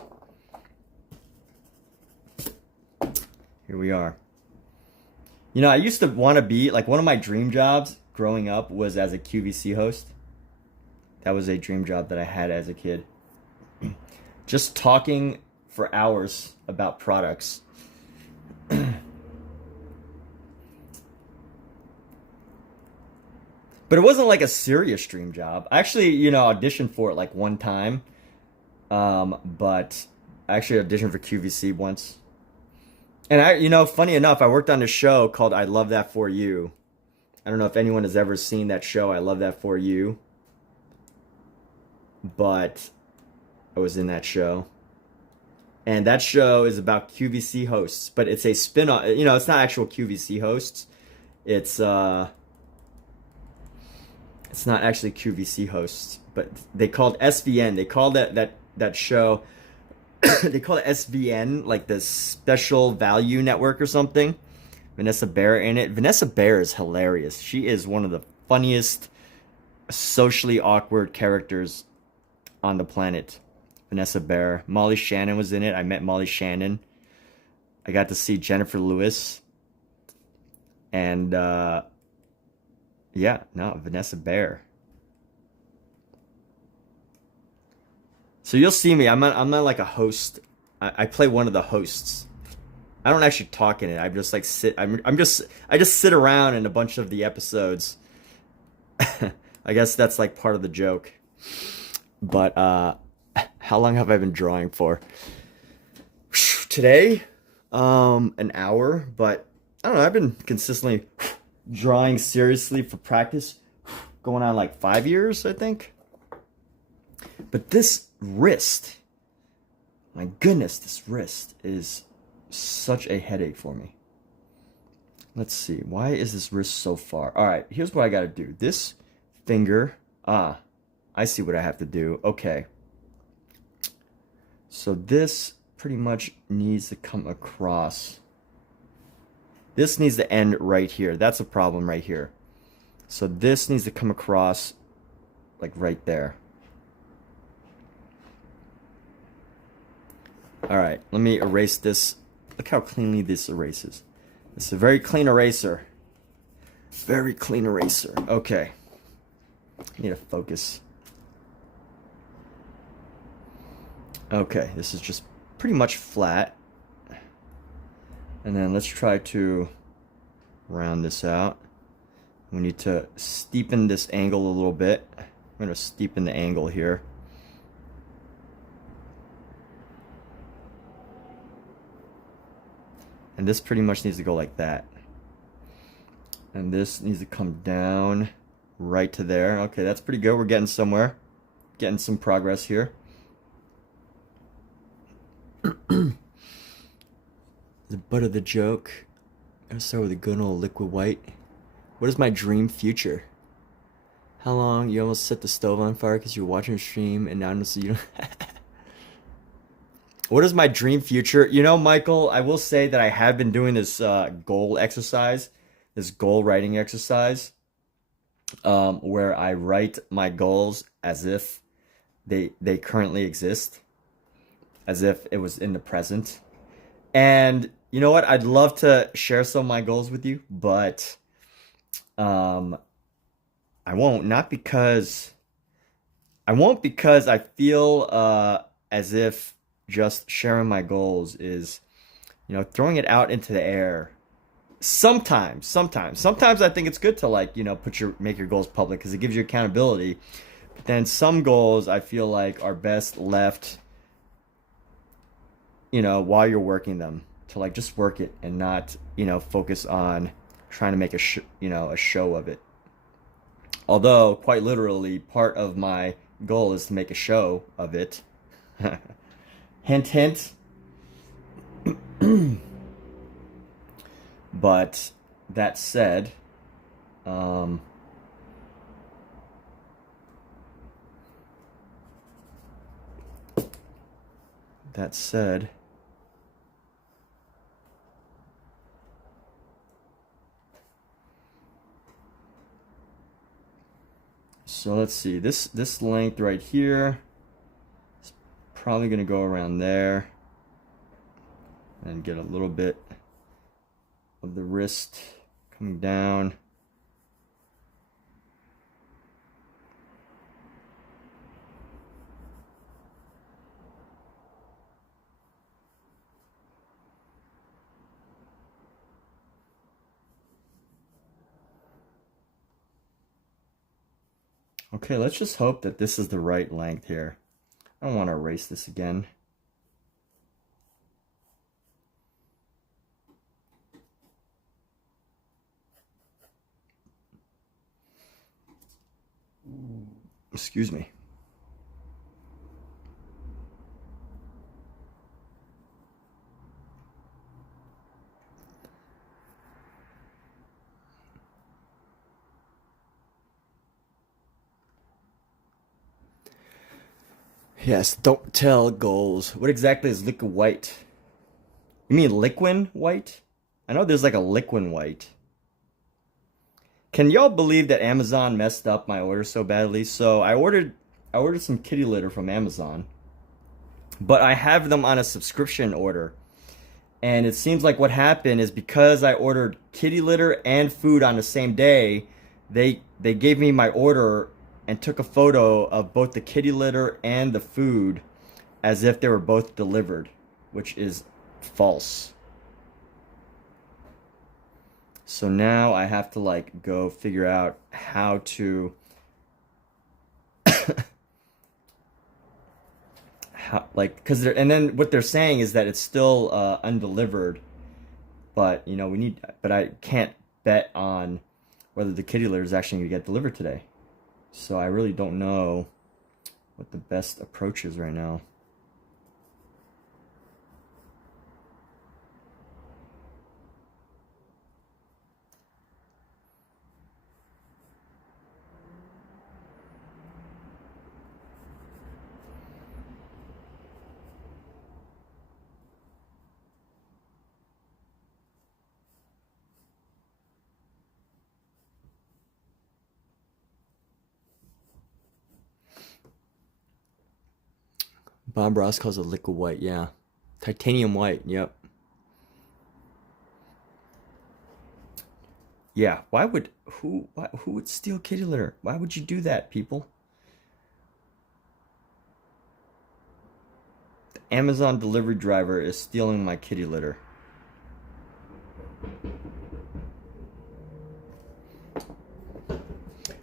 Here we are. You know, I used to want to be, like, one of my dream jobs growing up was as a QVC host. That was a dream job that I had as a kid. Just talking for hours about products. But it wasn't like a serious dream job. I actually, you know, auditioned for it like one time. But I actually auditioned for QVC once. And I, you know, funny enough, I worked on a show called I Love That For You. I don't know if anyone has ever seen that show, I Love That For You. But I was in that show. And that show is about QVC hosts, but it's a spin-off. You know, it's not actual QVC hosts. It's not actually QVC hosts, but they called SVN. They called that show they call it SVN, like the Special Value Network or something. Vanessa Bayer in it. Vanessa Bayer is hilarious. She is one of the funniest, socially awkward characters on the planet. Vanessa Bayer. Molly Shannon was in it. I met Molly Shannon. I got to see Jennifer Lewis. And yeah, no, Vanessa Bear. So you'll see me. I'm not like a host. I play one of the hosts. I don't actually talk in it. I just like sit. I just sit around in a bunch of the episodes. I guess that's like part of the joke. But how long have I been drawing for? Today, an hour. But I don't know. I've been consistently drawing seriously for practice, going on like 5 years, I think. But this wrist, my goodness, this wrist is such a headache for me. Let's see. Why is this wrist so far? All right, here's what I got to do. This finger, I see what I have to do. Okay. So this pretty much needs to come across. This needs to end right here. That's a problem right here. So this needs to come across like right there. All right, let me erase this. Look how cleanly this erases. It's a very clean eraser. Very clean eraser. Okay. I need to focus. Okay, this is just pretty much flat. And then let's try to round this out. We need to steepen this angle a little bit. I'm going to steepen the angle here. And this pretty much needs to go like that. And this needs to come down right to there. Okay, that's pretty good. We're getting somewhere. Getting some progress here. The butt of the joke. I'm gonna start with a good old liquid white. What is my dream future? How long? You almost set the stove on fire because you were watching a stream and now you don't. What is my dream future? You know, Michael, I will say that I have been doing this goal exercise, this goal writing exercise, where I write my goals as if they currently exist, as if it was in the present. And you know what? I'd love to share some of my goals with you, but I won't. Not because I won't, because I feel as if just sharing my goals is, you know, throwing it out into the air. Sometimes I think it's good to, like, you know, make your goals public because it gives you accountability. But then some goals I feel like are best left, you know, while you're working them, to like just work it and not, you know, focus on trying to make a show of it. Although quite literally part of my goal is to make a show of it. Hint, hint. But that said, so let's see, this length right here is probably going to go around there and get a little bit of the wrist coming down. Okay, let's just hope that this is the right length here. I don't want to erase this again. Excuse me. Yes, don't tell goals. What exactly is liquid white? You mean liquid white? I know there's like a liquid white. Can y'all believe that Amazon messed up my order so badly? So I ordered some kitty litter from Amazon, but I have them on a subscription order. And it seems like what happened is because I ordered kitty litter and food on the same day, they gave me my order and took a photo of both the kitty litter and the food as if they were both delivered, which is false. So now I have to like go figure out how to because they're, and then what they're saying is that it's still undelivered, but you know but I can't bet on whether the kitty litter is actually going to get delivered today. So I really don't know what the best approach is right now. Bob Ross calls it liquid white, yeah. Titanium white, yep. Yeah, who would steal kitty litter? Why would you do that, people? The Amazon delivery driver is stealing my kitty litter.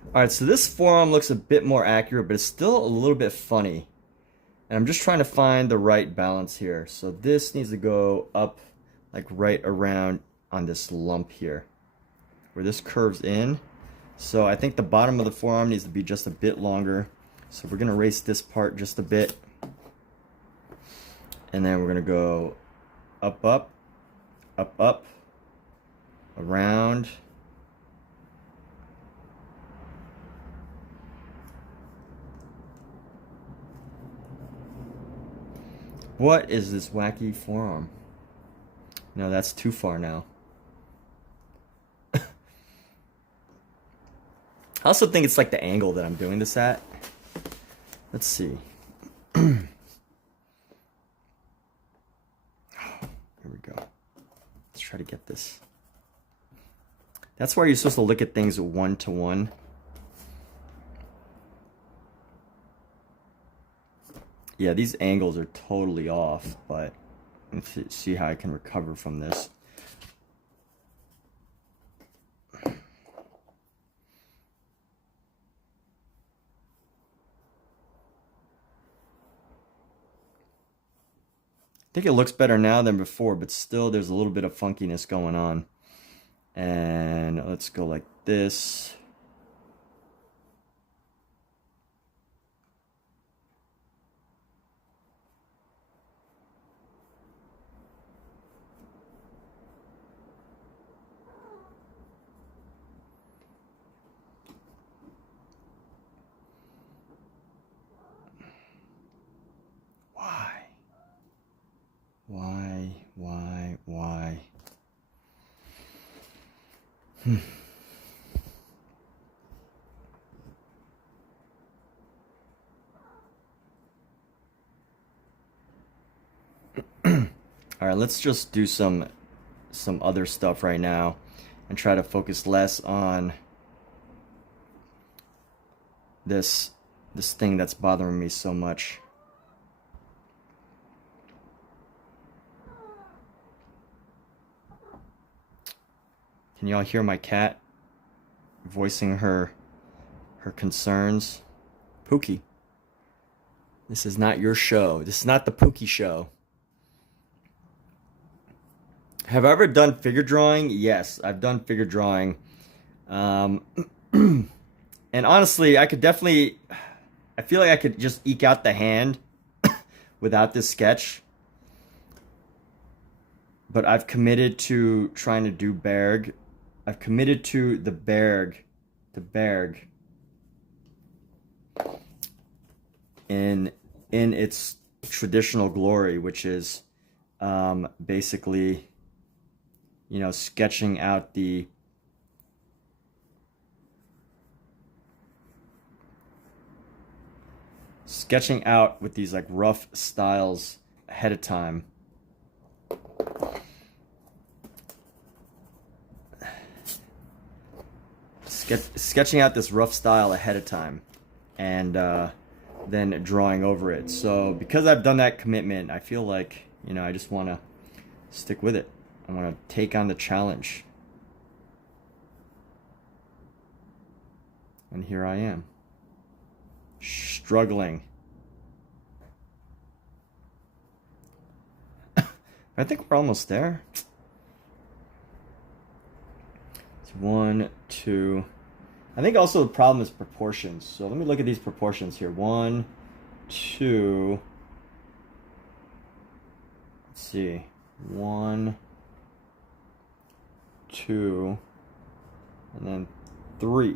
Alright, so this forearm looks a bit more accurate, but it's still a little bit funny. And I'm just trying to find the right balance here. So this needs to go up like right around on this lump here, where this curves in. So I think the bottom of the forearm needs to be just a bit longer. So we're gonna erase this part just a bit. And then we're gonna go up, up, up, up, around. What is this wacky forearm? No, that's too far now. I also think it's like the angle that I'm doing this at. Let's see. Here we go. Let's try to get this. That's why you're supposed to look at things 1-to-1. Yeah, these angles are totally off, but let's see how I can recover from this. I think it looks better now than before, but still there's a little bit of funkiness going on. And let's go like this. Why? All right, let's just do some other stuff right now and try to focus less on this thing that's bothering me so much. Can y'all hear my cat voicing her concerns? Pookie, this is not your show. This is not the Pookie show. Have I ever done figure drawing? Yes, I've done figure drawing. And honestly, I feel like I could just eke out the hand without this sketch. But I've committed to trying to do Bargue. I've committed to the Bargue in its traditional glory, which is basically, you know, sketching out with these like rough styles ahead of time. sketching out this rough style ahead of time, and then drawing over it. So because I've done that commitment, I feel like, you know, I just want to stick with it. I want to take on the challenge. And here I am, struggling. I think we're almost there. It's 1, 2. I think also the problem is proportions. So let me look at these proportions here. 1, 2. Let's see. 1, 2, and then 3.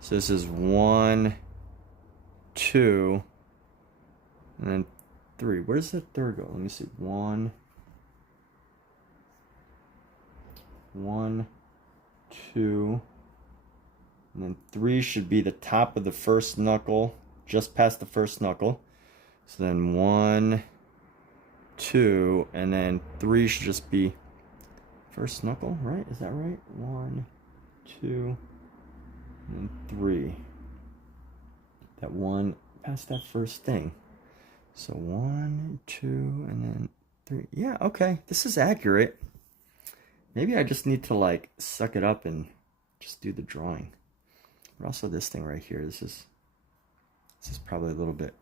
So this is 1, 2, and then 3. Where does the third go? Let me see. 1, 2, and then 3 should be the top of the first knuckle, just past the first knuckle. So then 1, 2, and then 3 should just be first knuckle, right? Is that right? 1, 2, and 3. That one past that first thing. So 1, 2, and then 3. Yeah, okay. This is accurate. Maybe I just need to like suck it up and just do the drawing. But also this thing right here. This is probably a little bit.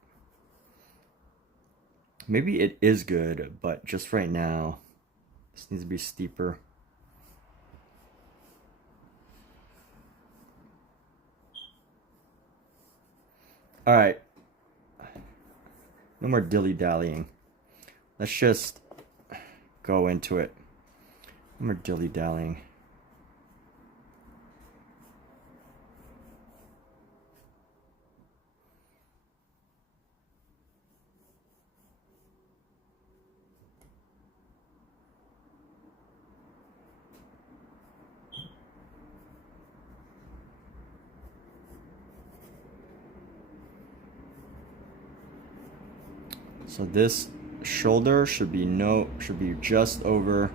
Maybe it is good, but just right now, this needs to be steeper. All right. No more dilly-dallying. Let's just go into it. No more dilly-dallying. So this shoulder should be just over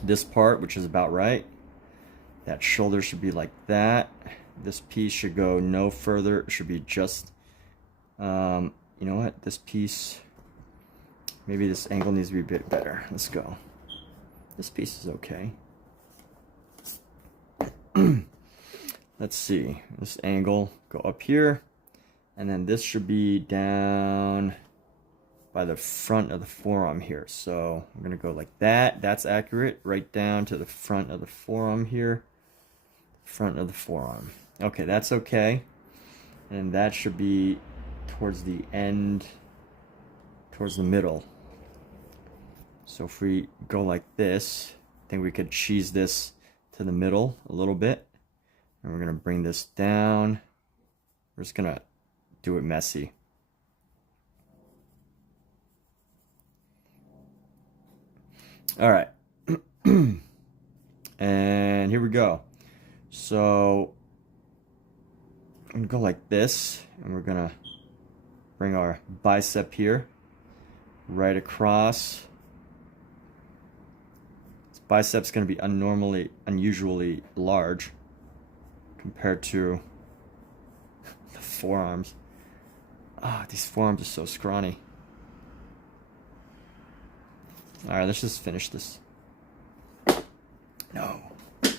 this part, which is about right. That shoulder should be like that. This piece should go no further. It should be just, you know what? This piece, maybe this angle needs to be a bit better. Let's go. This piece is okay. Let's see. This angle, go up here. And then this should be down by the front of the forearm here. So I'm gonna go like that. That's accurate. Right down to the front of the forearm here. Front of the forearm. Okay, that's okay. And that should be towards the end, towards the middle. So if we go like this, I think we could cheese this to the middle a little bit. And we're gonna bring this down. We're just gonna do it messy. All right, and here we go. So I'm gonna go like this, and we're gonna bring our bicep here, right across. This bicep's gonna be unusually large compared to the forearms. Ah, these forearms are so scrawny. All right, let's just finish this. No. You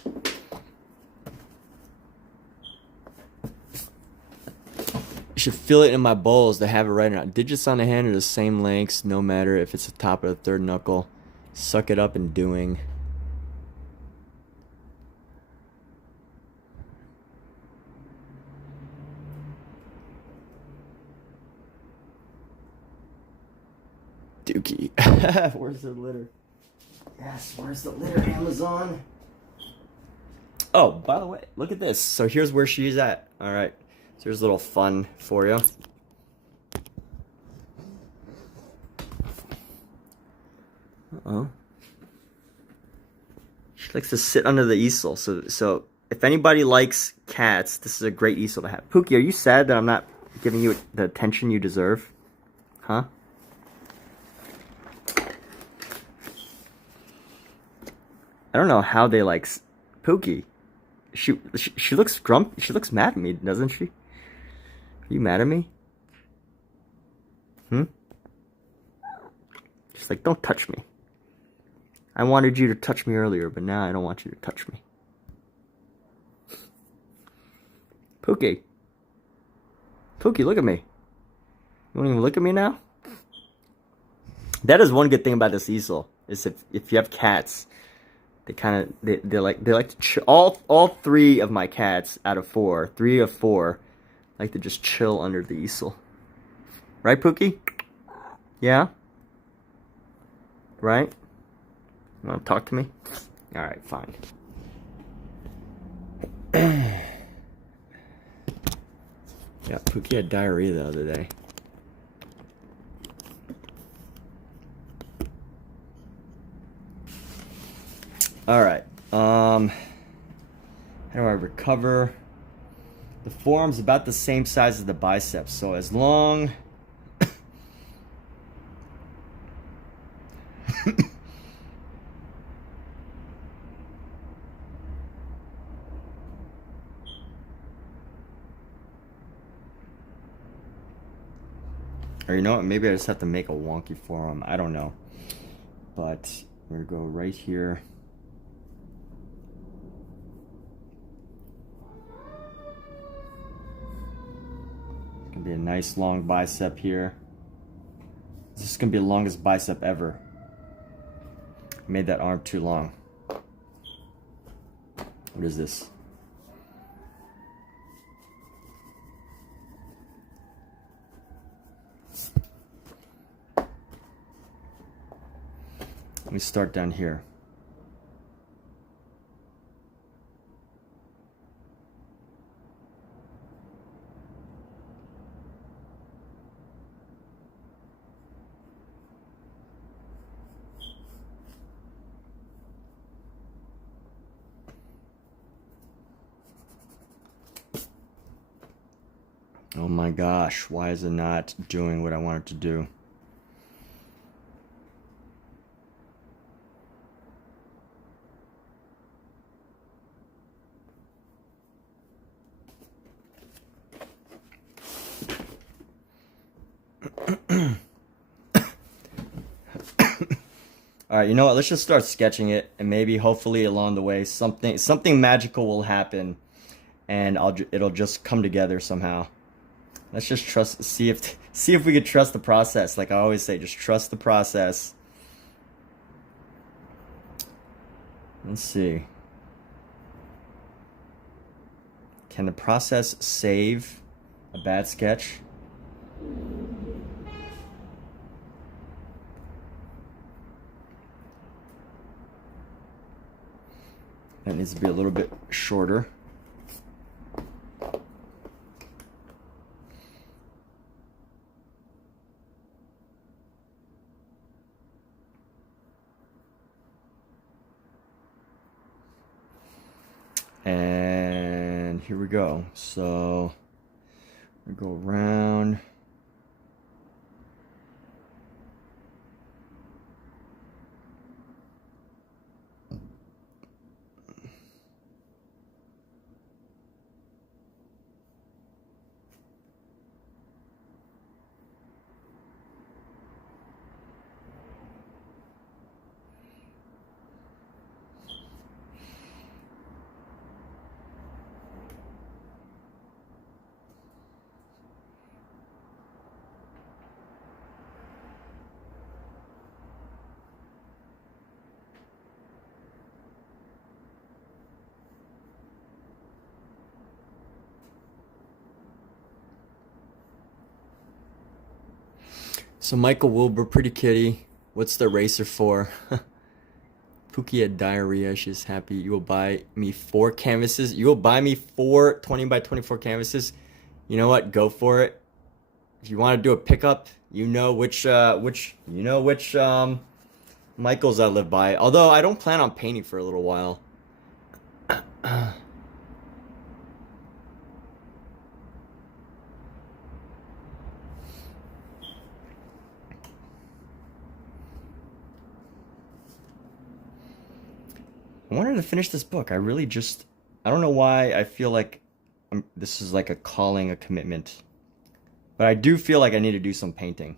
should feel it in my bowls to have it right now. Digits on the hand are the same lengths, no matter if it's the top of the third knuckle. Suck it up and doing. Dookie. Where's the litter? Yes, where's the litter, Amazon? Oh, by the way, look at this. So here's where she's at. All right. So here's a little fun for you. Uh-oh. She likes to sit under the easel. So if anybody likes cats, this is a great easel to have. Pookie, are you sad that I'm not giving you the attention you deserve? Huh? I don't know how they like Pookie. She looks grumpy. She looks mad at me, doesn't she? Are you mad at me? She's like, don't touch me. I wanted you to touch me earlier, but now I don't want you to touch me. Pookie. Pookie, look at me. You won't even look at me now? That is one good thing about this easel, is if you have cats, they like to chill. All three of my cats out of four, 3 of 4, like to just chill under the easel. Right, Pookie? Yeah? Right? You want to talk to me? Alright, fine. Yeah, Pookie had diarrhea the other day. Alright, how do I recover? The forearm's about the same size as the biceps, so as long... Or you know what, maybe I just have to make a wonky forearm, I don't know. But we're gonna go right here. It's gonna be a nice long bicep here. This is gonna be the longest bicep ever. I made that arm too long. What is this? Let me start down here. Oh my gosh, why is it not doing what I want it to do? All right, you know what? Let's just start sketching it, and maybe, hopefully, along the way, something magical will happen, and it'll just come together somehow. Let's just see if we could trust the process. Like I always say, just trust the process. Let's see. Can the process save a bad sketch? That needs to be a little bit shorter. And here we go. So we go around. So Michael Wilbur, pretty kitty. What's the eraser for? Pookie had diarrhea. She's happy. You will buy me 4 canvases. You will buy me 4 20 by 24 canvases. You know what? Go for it. If you want to do a pickup, you know which Michaels I live by. Although I don't plan on painting for a little while. I wanted to finish this book. I really just I don't know why I feel like this is like a calling, a commitment. But I do feel like I need to do some painting.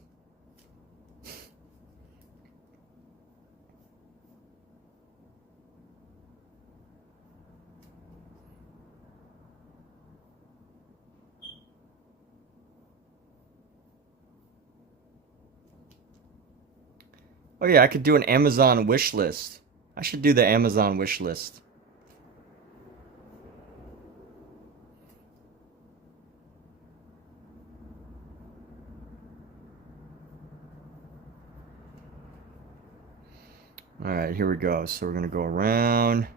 Oh yeah, I could do an Amazon wish list. I should do the Amazon wish list. All right, here we go. So we're gonna go around.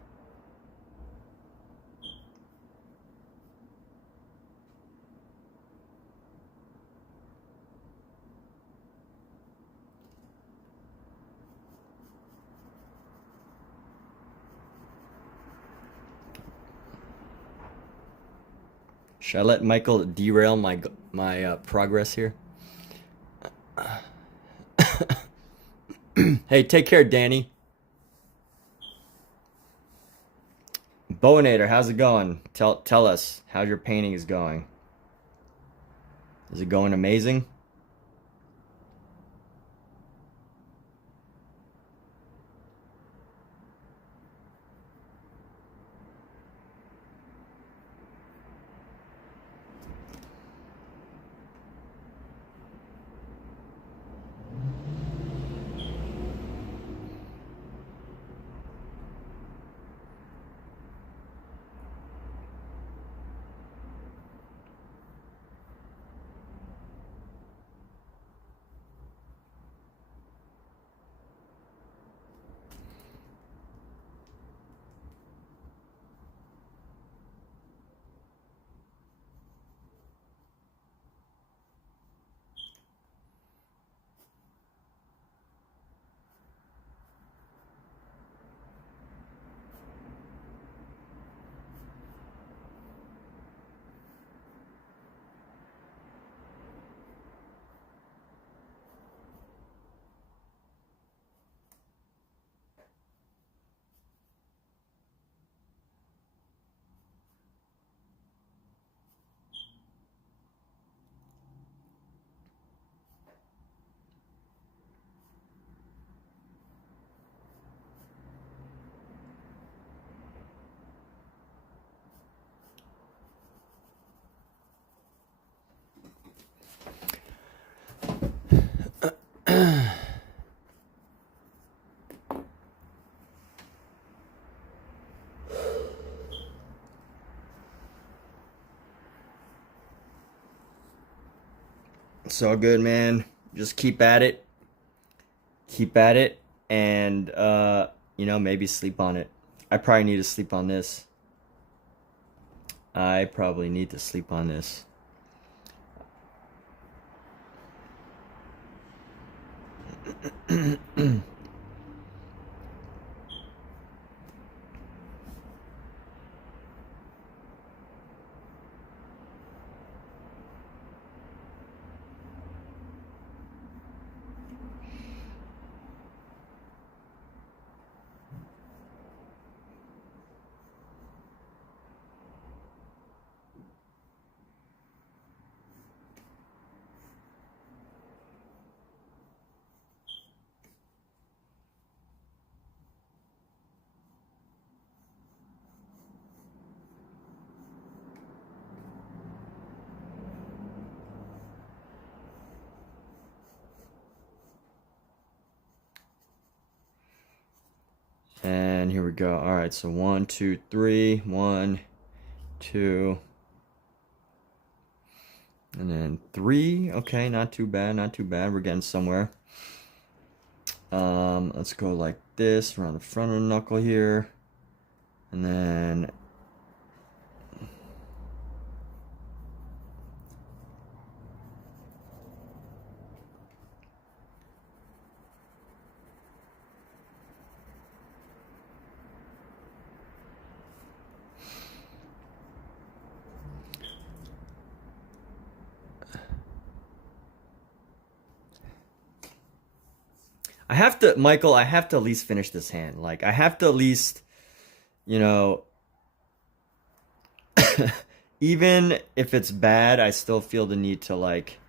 Should I let Michael derail my progress here? Hey, take care, Danny. Bowinator, how's it going? Tell us how your painting is going. Is it going amazing? It's all good, man. Just keep at it. Keep at it. And, you know, maybe sleep on it. I probably need to sleep on this. I probably need to sleep on this. And here we go. All right, so 1, 2, 3. 1, 2, and then 3. Okay, not too bad, not too bad. We're getting somewhere. Let's go like this around the front of the knuckle here, and then I have to, Michael, I have to at least finish this hand. Like, I have to at least, you know, even if it's bad, I still feel the need to like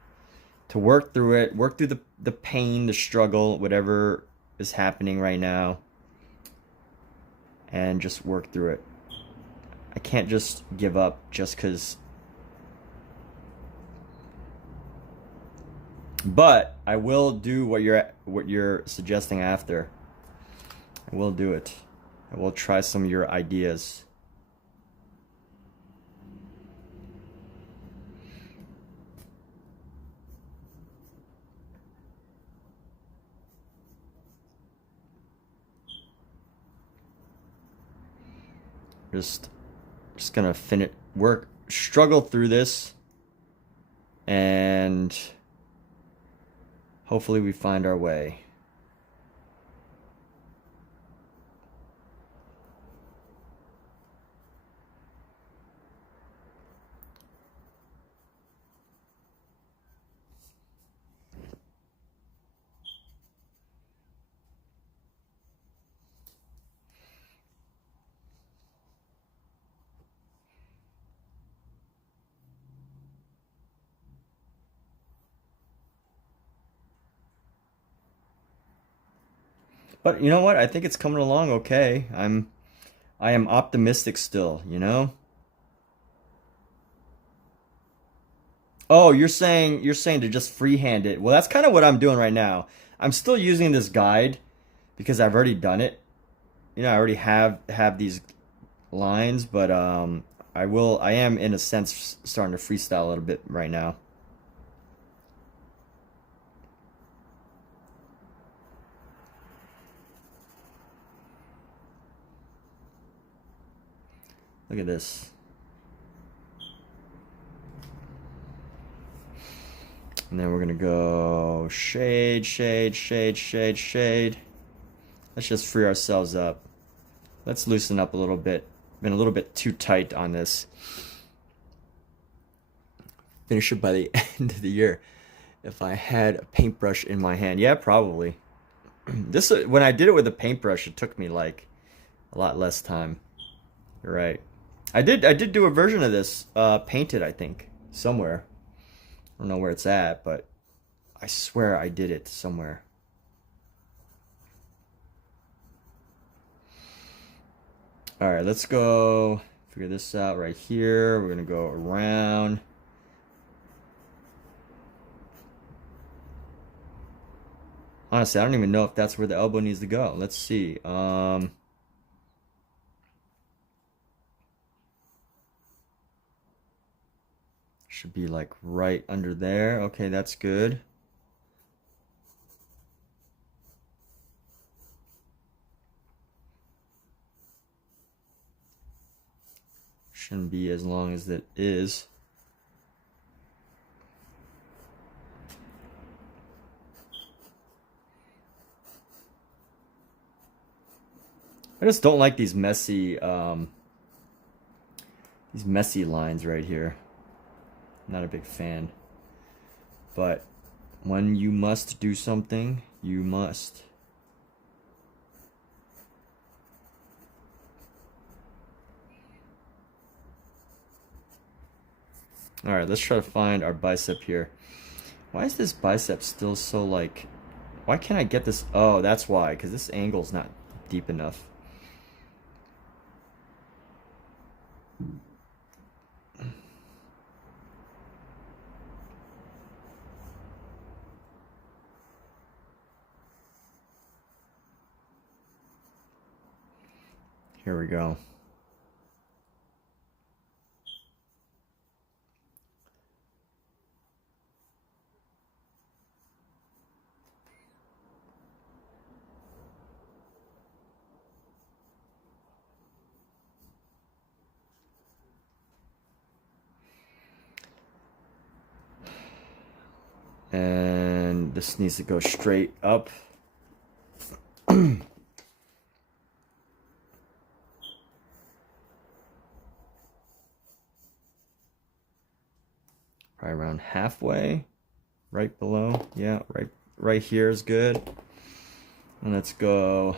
to work through it, work through the pain, the struggle, whatever is happening right now, and just work through it. I can't just give up just because. But I will do what you're suggesting after. I will do it. I will try some of your ideas. Just gonna struggle through this, and hopefully we find our way. But you know what? I think it's coming along okay. I am optimistic still, you know? Oh, you're saying to just freehand it. Well, that's kind of what I'm doing right now. I'm still using this guide because I've already done it. You know, I already have these lines, but I am in a sense starting to freestyle a little bit right now. Look at this. And then we're gonna go shade, shade, shade, shade, shade. Let's just free ourselves up. Let's loosen up a little bit. Been a little bit too tight on this. Finish it by the end of the year. If I had a paintbrush in my hand, yeah, probably. This when I did it with a paintbrush, it took me like a lot less time. You're right. I did do a version of this painted, I think, somewhere. I don't know where it's at, but I swear I did it somewhere. All right, let's go figure this out right here. We're gonna go around. Honestly, I don't even know if that's where the elbow needs to go. Let's see. Should be like right under there. Okay, that's good. Shouldn't be as long as it is. I just don't like these messy lines right here. Not a big fan. But when you must do something, you must. All right, let's try to find our bicep here. Why is this bicep still so like, why can't I get this? Oh, that's why, because this angle's not deep enough. Here we go. And this needs to go straight up. Probably around halfway, right below. Yeah, right here is good. And let's go.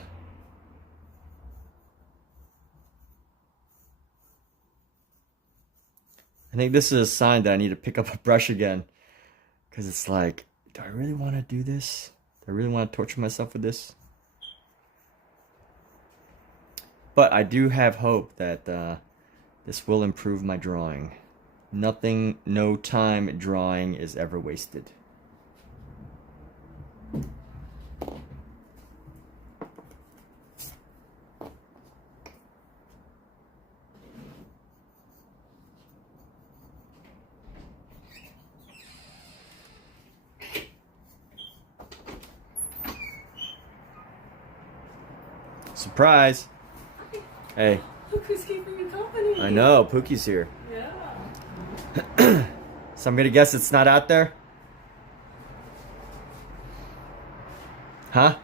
I think this is a sign that I need to pick up a brush again. Because it's like, do I really want to do this? Do I really want to torture myself with this? But I do have hope that this will improve my drawing. Nothing, no time drawing is ever wasted. Surprise! Hey. Look who's keeping you company. I know, Pookie's here. Yeah. So I'm gonna guess it's not out there? Huh?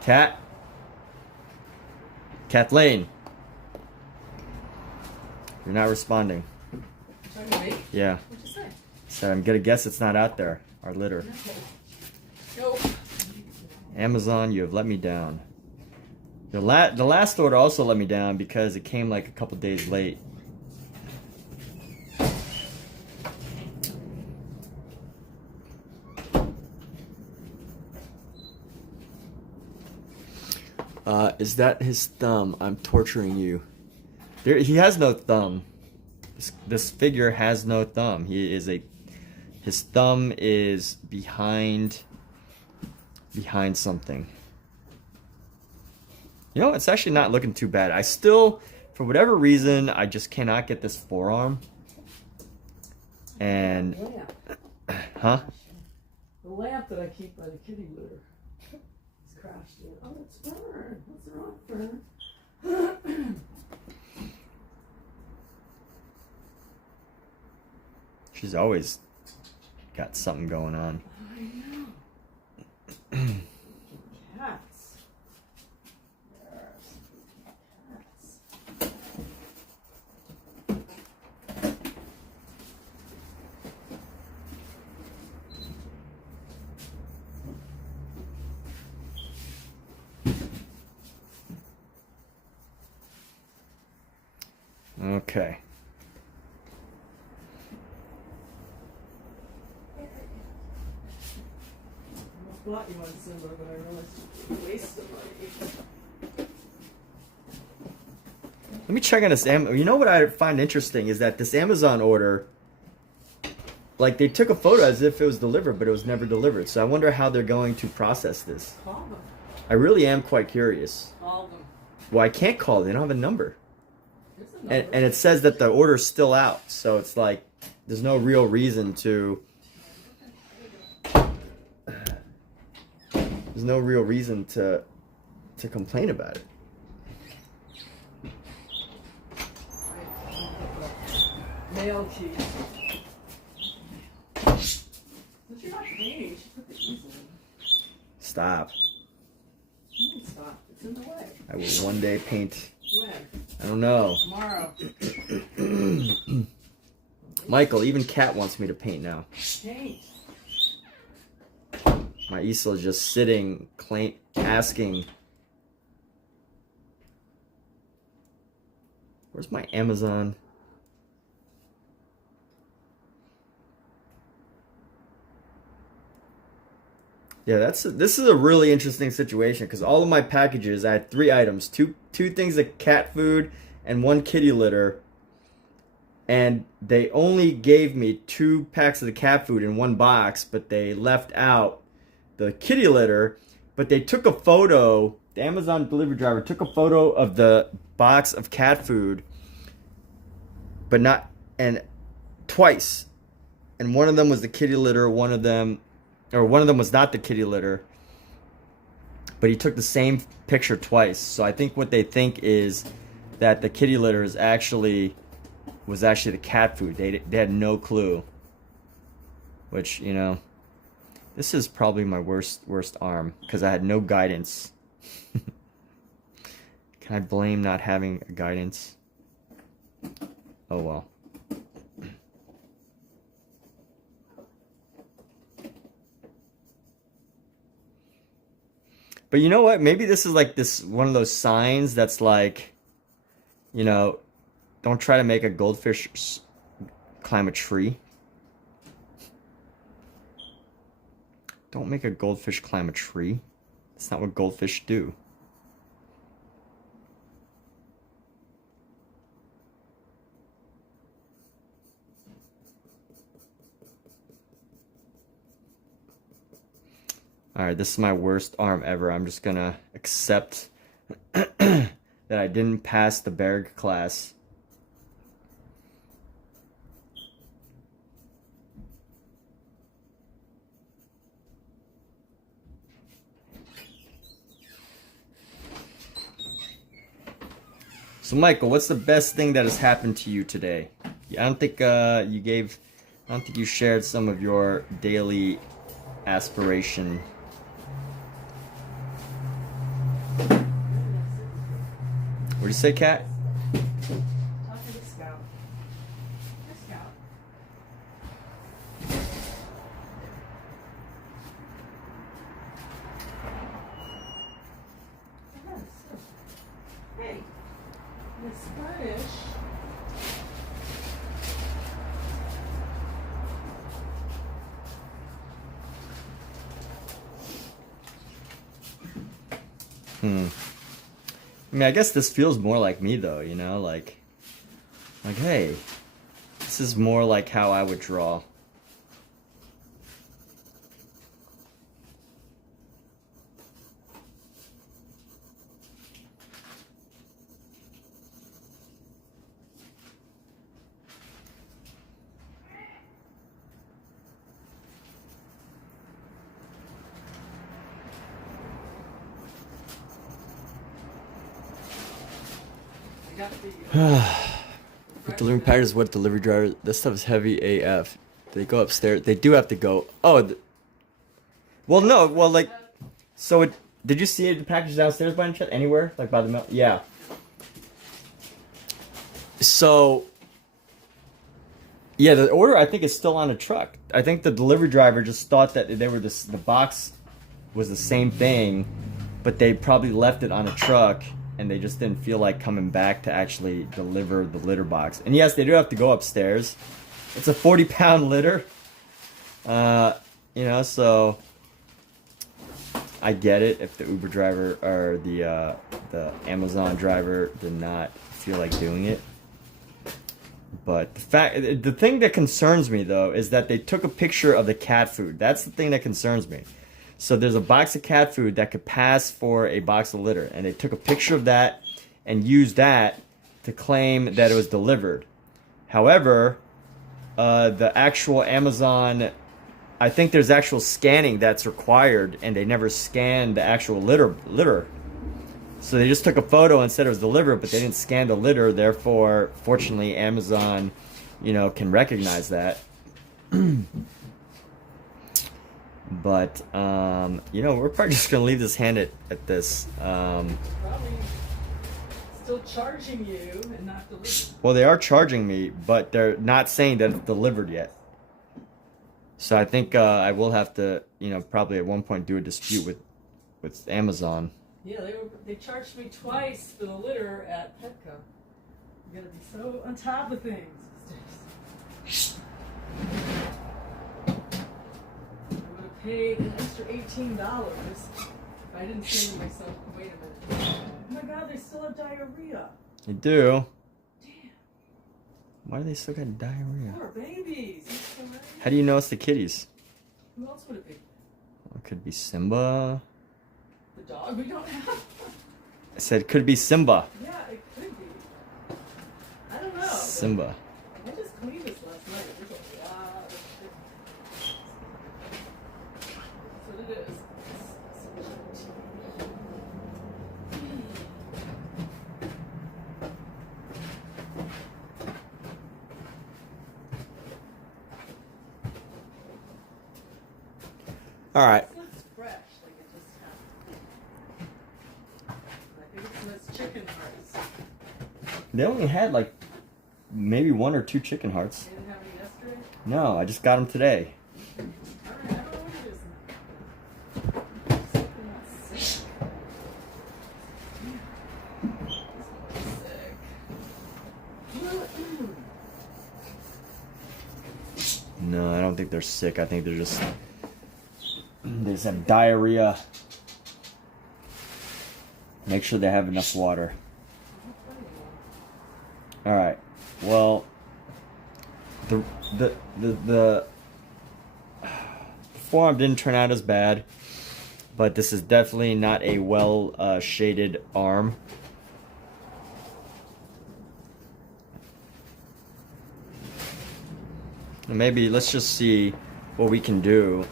Cat? Kathleen. You're not responding. Trying to make? Yeah. What'd you say? So I'm gonna guess it's not out there. Our litter. Nope. Amazon, you have let me down. The last order also let me down because it came like a couple days late. Is that his thumb? I'm torturing you. He has no thumb. This figure has no thumb. His thumb is behind something. You know, it's actually not looking too bad. I still, for whatever reason, I just cannot get this forearm. And, huh? The lamp that I keep by the kitty litter is crashed in. Oh, it's Fern. What's wrong, Fern? She's always got something going on. I know. Cats. Cats. Okay. I thought you wanted Simba, but I realized you wasted money. Let me check on this. You know what I find interesting is that this Amazon order, like they took a photo as if it was delivered, but it was never delivered. So I wonder how they're going to process this. Call them. I really am quite curious. Call them. Well, I can't call. They don't have a number. There's a number. And it says that the order's still out. So it's like there's no real reason to... There's no real reason to complain about it. Mail key. Since you're not painting, you should put the easel in. Stop. You can stop. It's in the way. I will one day paint. When? I don't know. Tomorrow. Michael, even Kat wants me to paint now. Paint. My easel is just sitting, asking. Where's my Amazon? Yeah, this is a really interesting situation because all of my packages, I had 3 items, two things of cat food and 1 kitty litter, and they only gave me 2 packs of the cat food in 1 box, but they left out the kitty litter. But they took a photo. The Amazon delivery driver took a photo of the box of cat food, but not twice, and one of them was the kitty litter. One of them was not the kitty litter, but he took the same picture twice. So I think what they think is that the kitty litter was actually the cat food. They had no clue. Which, you know, this is probably my worst arm because I had no guidance. Can I blame not having a guidance? Oh well. But you know what? Maybe this is like one of those signs that's like, you know, don't try to make a goldfish climb a tree. Don't make a goldfish climb a tree. That's not what goldfish do. Alright, this is my worst arm ever. I'm just gonna accept that I didn't pass the Bargue class. So Michael, what's the best thing that has happened to you today? I don't think you shared some of your daily aspiration. What do you say, Kat? Talking to Scout. Hey, Scout. Hey, Miss Spanish. I mean, I guess this feels more like me though, you know, like, hey, this is more like how I would draw. What delivery package is what delivery driver? This stuff is heavy AF. They go upstairs. They do have to go. Oh, well, no. Well, like, so it. Did you see the package downstairs by any chance? Anywhere? Like by the mail? Yeah. So. Yeah, the order I think is still on a truck. I think the delivery driver just thought that they were the box was the same thing, but they probably left it on a truck. And they just didn't feel like coming back to actually deliver the litter box. And yes, they do have to go upstairs. It's a 40-pound litter. You know, so I get it if the Uber driver or the Amazon driver did not feel like doing it. But the thing that concerns me though is that they took a picture of the cat food. That's the thing that concerns me. So there's a box of cat food that could pass for a box of litter. And they took a picture of that and used that to claim that it was delivered. However, the actual Amazon, I think there's actual scanning that's required, and they never scanned the actual litter. So they just took a photo and said it was delivered, but they didn't scan the litter. Therefore, fortunately, Amazon, you know, can recognize that. But, you know, we're probably just going to leave this hand at this. Probably still charging you and not delivering. Well, they are charging me, but they're not saying that it's delivered yet. So I think I will have to, you know, probably at one point do a dispute with Amazon. Yeah, they charged me twice for the litter at Petco. You gotta be so on top of things these days. Paid an extra $18 if I didn't say to myself, wait a minute. Oh my god, they still have diarrhea. They do. Damn. Why do they still got diarrhea? Poor babies. How do you know it's the kitties? Who else would it be? It could be Simba. The dog we don't have? I said it could be Simba. Yeah, it could be. I don't know. Simba. I just cleaned this last night. There's a lot of shit. That's what it is. All right. It looks fresh, like it just happened. I think it's nice chicken hearts. They only had like maybe 1 or 2 chicken hearts. You didn't have any yesterday? No, I just got them today. Alright, I don't know what it is now. Something that's sick. This one's sick. No, I don't think they're sick. I think they just have diarrhea. Make sure they have enough water. All right. Well, the forearm didn't turn out as bad, but this is definitely not a well shaded arm. Maybe let's just see what we can do.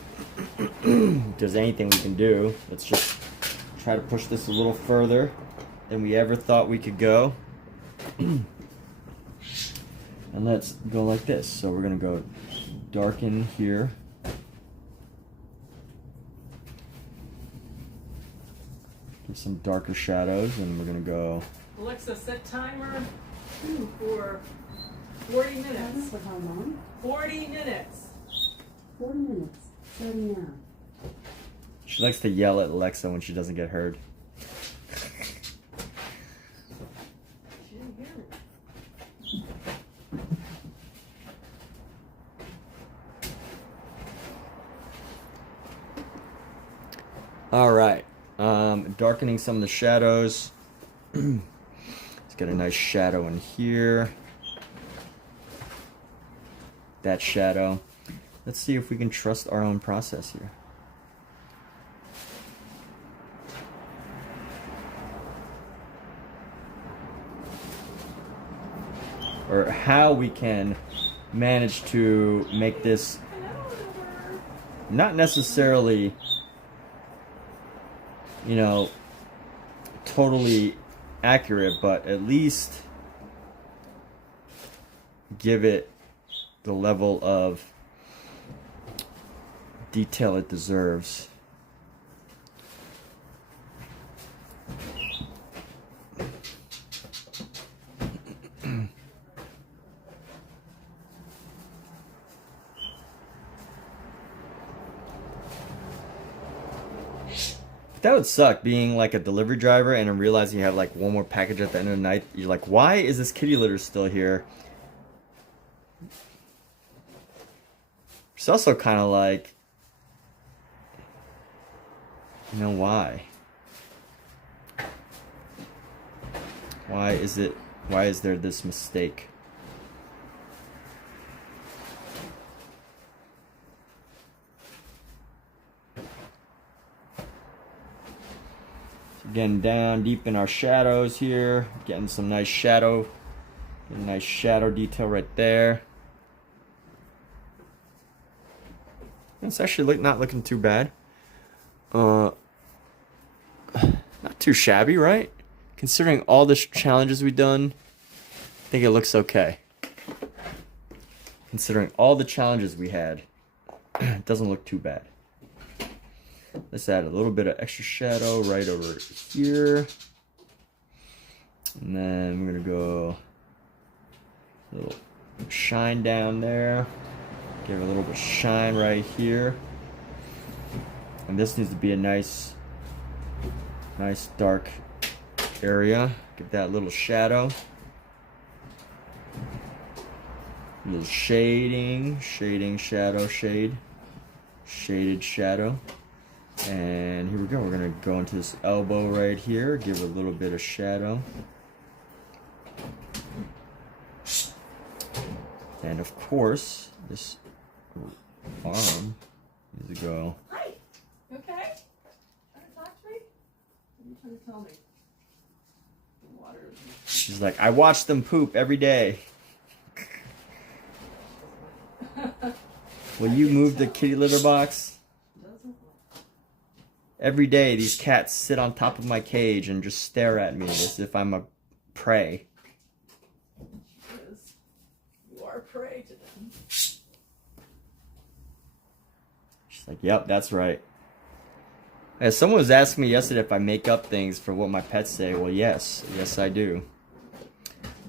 If there's anything we can do, let's just try to push this a little further than we ever thought we could go. And let's go like this. So we're gonna go darken here. Give some darker shadows, and we're gonna go. Alexa, set timer for 40 minutes. For how long? 40 minutes. 40 minutes. Starting now. She likes to yell at Alexa when she doesn't get heard. She didn't hear me. All right, darkening some of the shadows. Let's get a nice shadow in here. That shadow. Let's see if we can trust our own process here. Or how we can manage to make this not necessarily, you know, totally accurate, but at least give it the level of detail it deserves. That would suck, being like a delivery driver and then realizing you have like one more package at the end of the night. You're like, why is this kitty litter still here? It's also kind of like, you know, why? Why is there this mistake? Getting down deep in our shadows here, getting some nice shadow, detail right there. It's actually not looking too bad. Not too shabby, right? Considering all the challenges we've done, I think it looks okay. Considering all the challenges we had, it doesn't look too bad. Let's add a little bit of extra shadow right over here. And then I'm gonna go a little shine down there. Give it a little bit of shine right here. And this needs to be a nice dark area. Give that little shadow. A little shading, shadow, shade. Shaded shadow. And here we go. We're going to go into this elbow right here. Give it a little bit of shadow. And of course, this arm needs to go. Hi. You okay? Trying to talk to me? What are you trying to tell me? The water is... She's like, I watch them poop every day. Will you move the kitty litter box? Every day, these cats sit on top of my cage and just stare at me as if I'm a prey. Yes. You are prey to them. She's like, yep, that's right. As someone was asking me yesterday if I make up things for what my pets say. Well, yes. Yes, I do.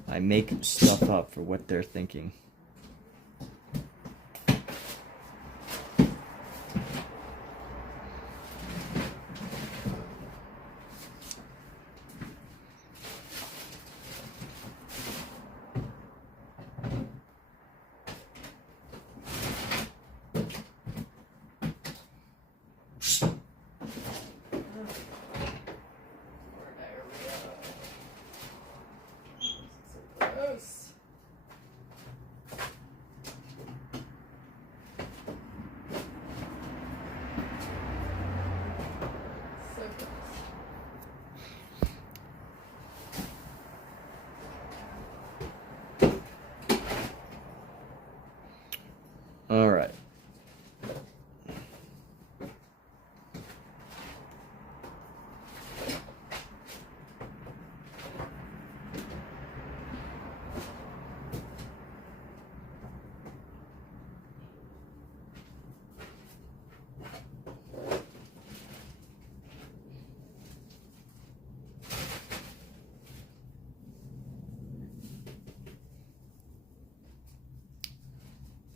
I make stuff up for what they're thinking.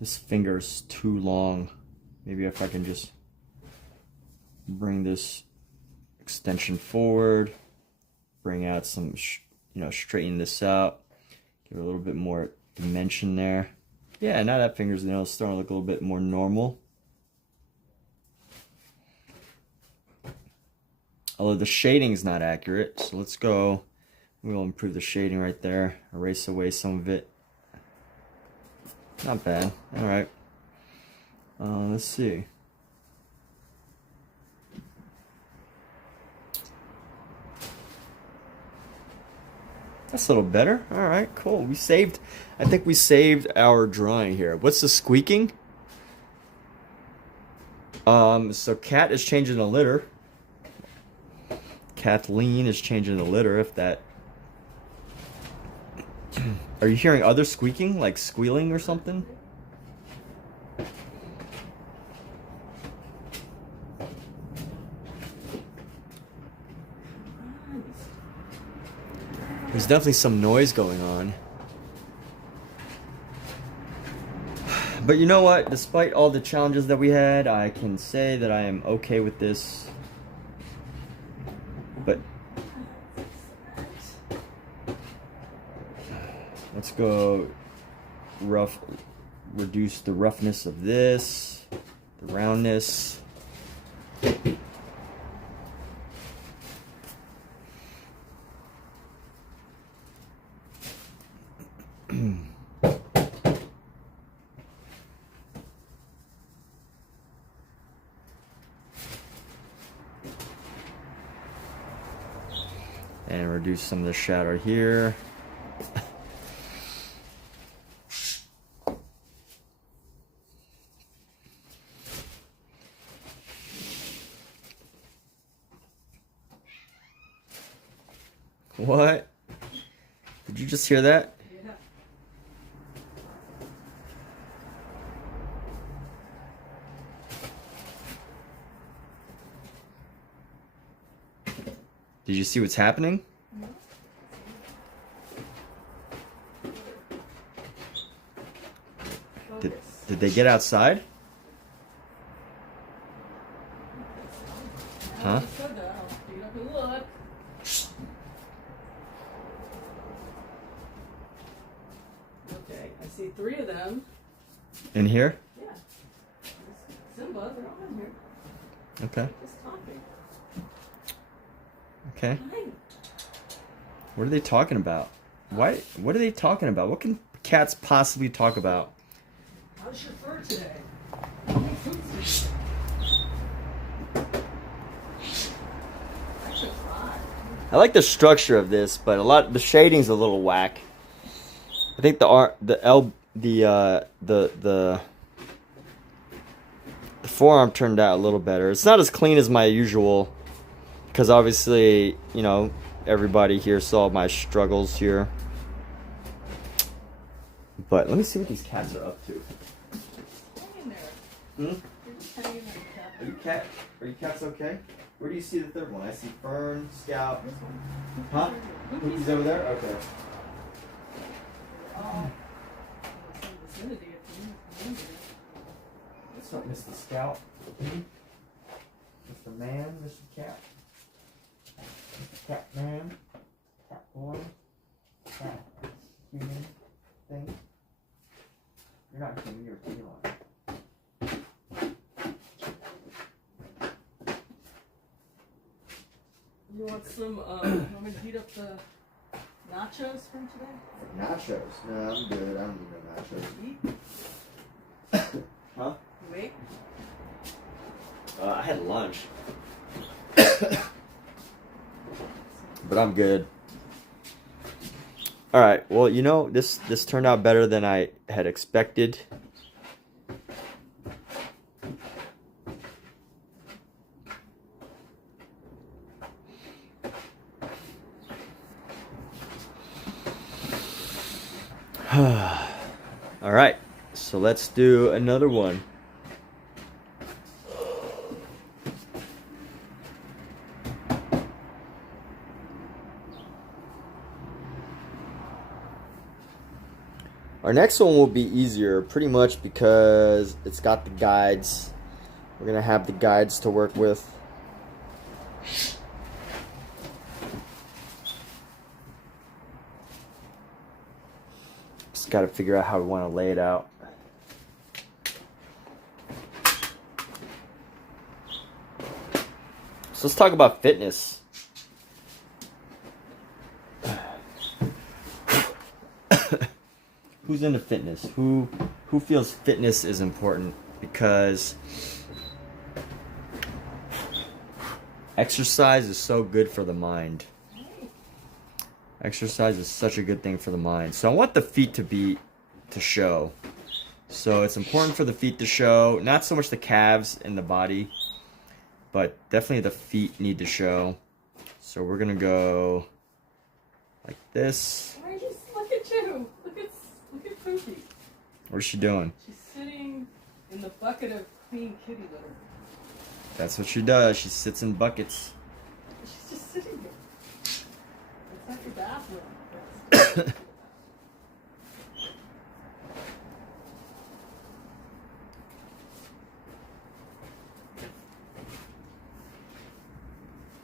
This finger's too long. Maybe if I can just bring this extension forward, bring out some, straighten this out, give it a little bit more dimension there. Yeah, now that finger's starting to look a little bit more normal. Although the shading's not accurate, so let's go. We'll improve the shading right there, erase away some of it. Not bad. All right. Let's see. That's a little better. All right, cool. I think we saved our drawing here. What's the squeaking? So Cat is changing the litter. Kathleen is changing the litter, if that... Are you hearing other squeaking, like squealing or something? There's definitely some noise going on. But you know what? Despite all the challenges that we had, I can say that I am okay with this. But let's go reduce the roughness of this, the roundness. And reduce some of the shadow here. What? Did you just hear that? Yeah. Did you see what's happening? Did they get outside? Huh? Okay, I see 3 of them. In here? Yeah. Simba, they're all in here. Okay. Just talking. Okay. Hi. What are they talking about? Why? What are they talking about? What can cats possibly talk about? How's your fur today? I like the structure of this, but the shading's a little whack. I think the forearm turned out a little better. It's not as clean as my usual, because obviously, everybody here saw my struggles here. But let me see what these cats are up to. Hang in there. Hmm? You're just hanging there, cat. Are you cats okay? Where do you see the third one? I see Fern, Scout. This one. Huh? Hookie's over there? Okay. Oh. Some vicinity if you need. What's up, Mr. Scout? Mr. Man, Mr. Cat. Mr. Cat Man. Cat Boy. Cat Human thing. You're not human, you're a feline. You want some, want me to heat up the nachos from today? Nachos? No, I'm good. I don't need no nachos. Eat? Huh? Wait. I had lunch. But I'm good. Alright, well, this turned out better than I had expected. Alright, so let's do another one. Our next one will be easier, pretty much because it's got the guides. We're gonna have the guides to work with. Just gotta figure out how we want to lay it out. So let's talk about fitness. Who's into fitness? Who feels fitness is important? Because exercise is so good for the mind. Exercise is such a good thing for the mind. So I want the feet to show. So it's important for the feet to show, not so much the calves and the body, but definitely the feet need to show. So we're gonna go like this. Look at you. Look at Pookie. What's she doing? She's sitting in the bucket of clean kitty litter. That's what she does. She sits in buckets. She's just sitting there. It's like your bathroom.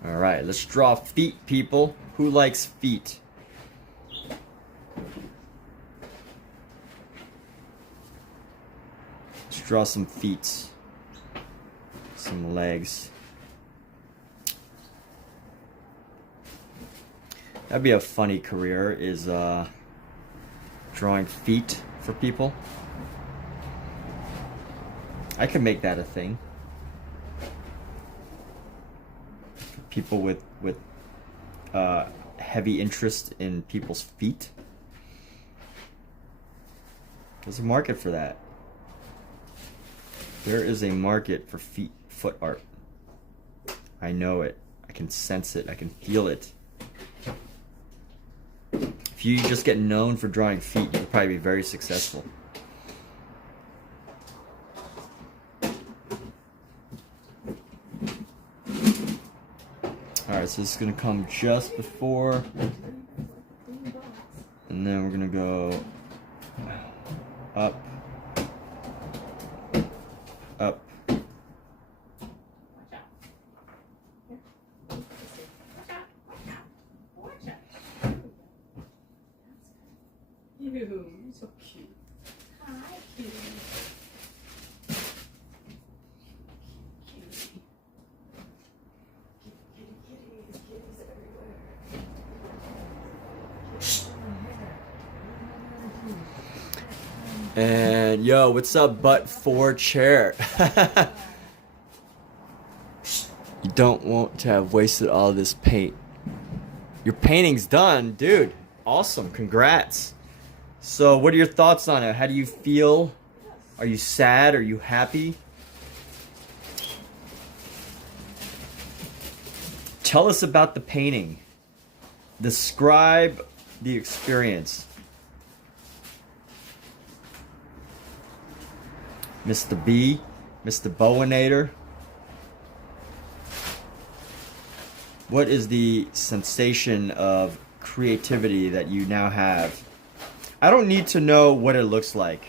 All right, let's draw feet, people. Who likes feet? Let's draw some feet. Some legs. That'd be a funny career, is drawing feet for people. I could make that a thing. People with heavy interest in people's feet. There's a market for that. There is a market for foot art. I know it. I can sense it. I can feel it. If you just get known for drawing feet, you'll probably be very successful. Alright, so this is going to come just before, and then we're going to go up, up. You're so cute. Hi, cutie. And yo, what's up, butt for chair? You don't want to have wasted all this paint. Your painting's done, dude. Awesome, congrats. So what are your thoughts on it? How do you feel? Are you sad? Are you happy? Tell us about the painting. Describe the experience. Mr. B, Mr. Bowinator. What is the sensation of creativity that you now have? I don't need to know what it looks like.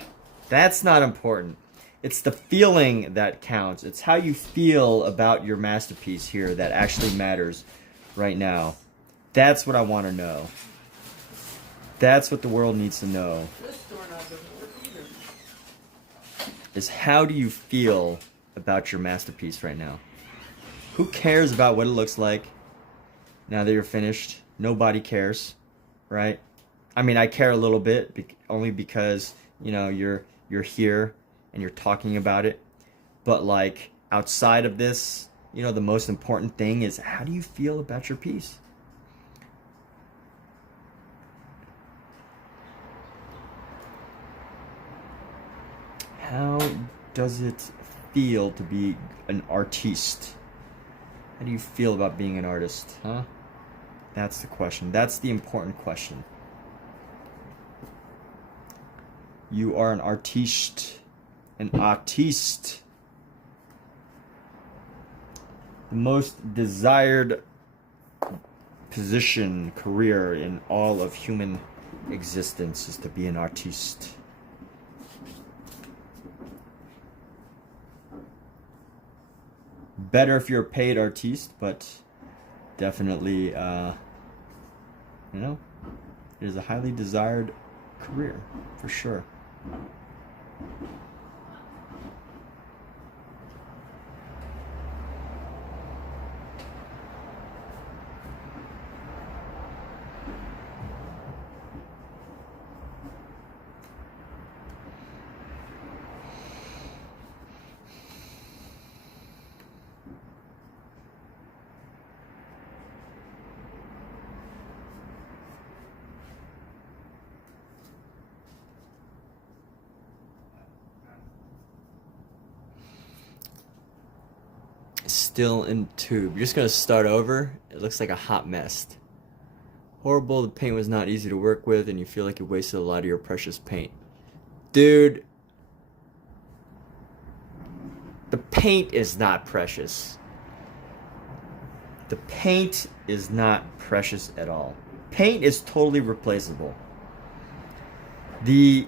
That's not important. It's the feeling that counts. It's how you feel about your masterpiece here that actually matters right now. That's what I want to know. That's what the world needs to know. This doorknob doesn't work either. Is how do you feel about your masterpiece right now? Who cares about what it looks like now that you're finished? Nobody cares, right? I mean, I care a little bit, only because, you know, you're here and you're talking about it. But like outside of this, you know, the most important thing is how do you feel about your piece? How does it feel to be an artiste? How do you feel about being an artist, huh? That's the question. That's the important question. You are an artiste. An artiste. The most desired position, career in all of human existence is to be an artiste. Better if you're a paid artiste, but definitely, you know, it is a highly desired career, for sure. Still in tube. You're just gonna start over. It looks like a hot mess. Horrible, the paint was not easy to work with and you feel like you wasted a lot of your precious paint. Dude, the paint is not precious. The paint is not precious at all. Paint is totally replaceable. The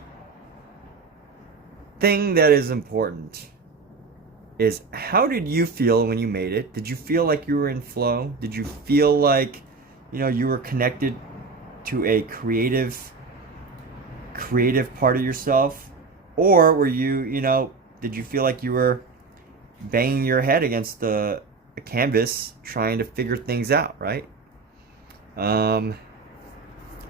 thing that is important is, how did you feel when you made it? Did you feel like you were in flow? Did you feel like, you know, you were connected to a creative part of yourself? Or were you, you know, did you feel like you were banging your head against a canvas trying to figure things out, right? I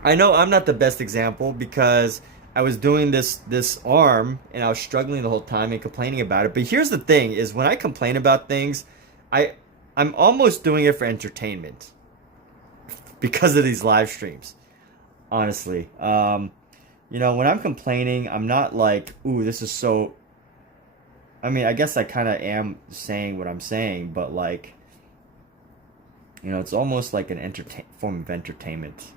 know I'm not the best example because I was doing this arm and I was struggling the whole time and complaining about it. But here's the thing is, when I complain about things, I'm almost doing it for entertainment because of these live streams. Honestly. You know, when I'm complaining, I'm not like, ooh, this is so, I mean, I guess I kind of am saying what I'm saying, but like, you know, it's almost like an form of entertainment.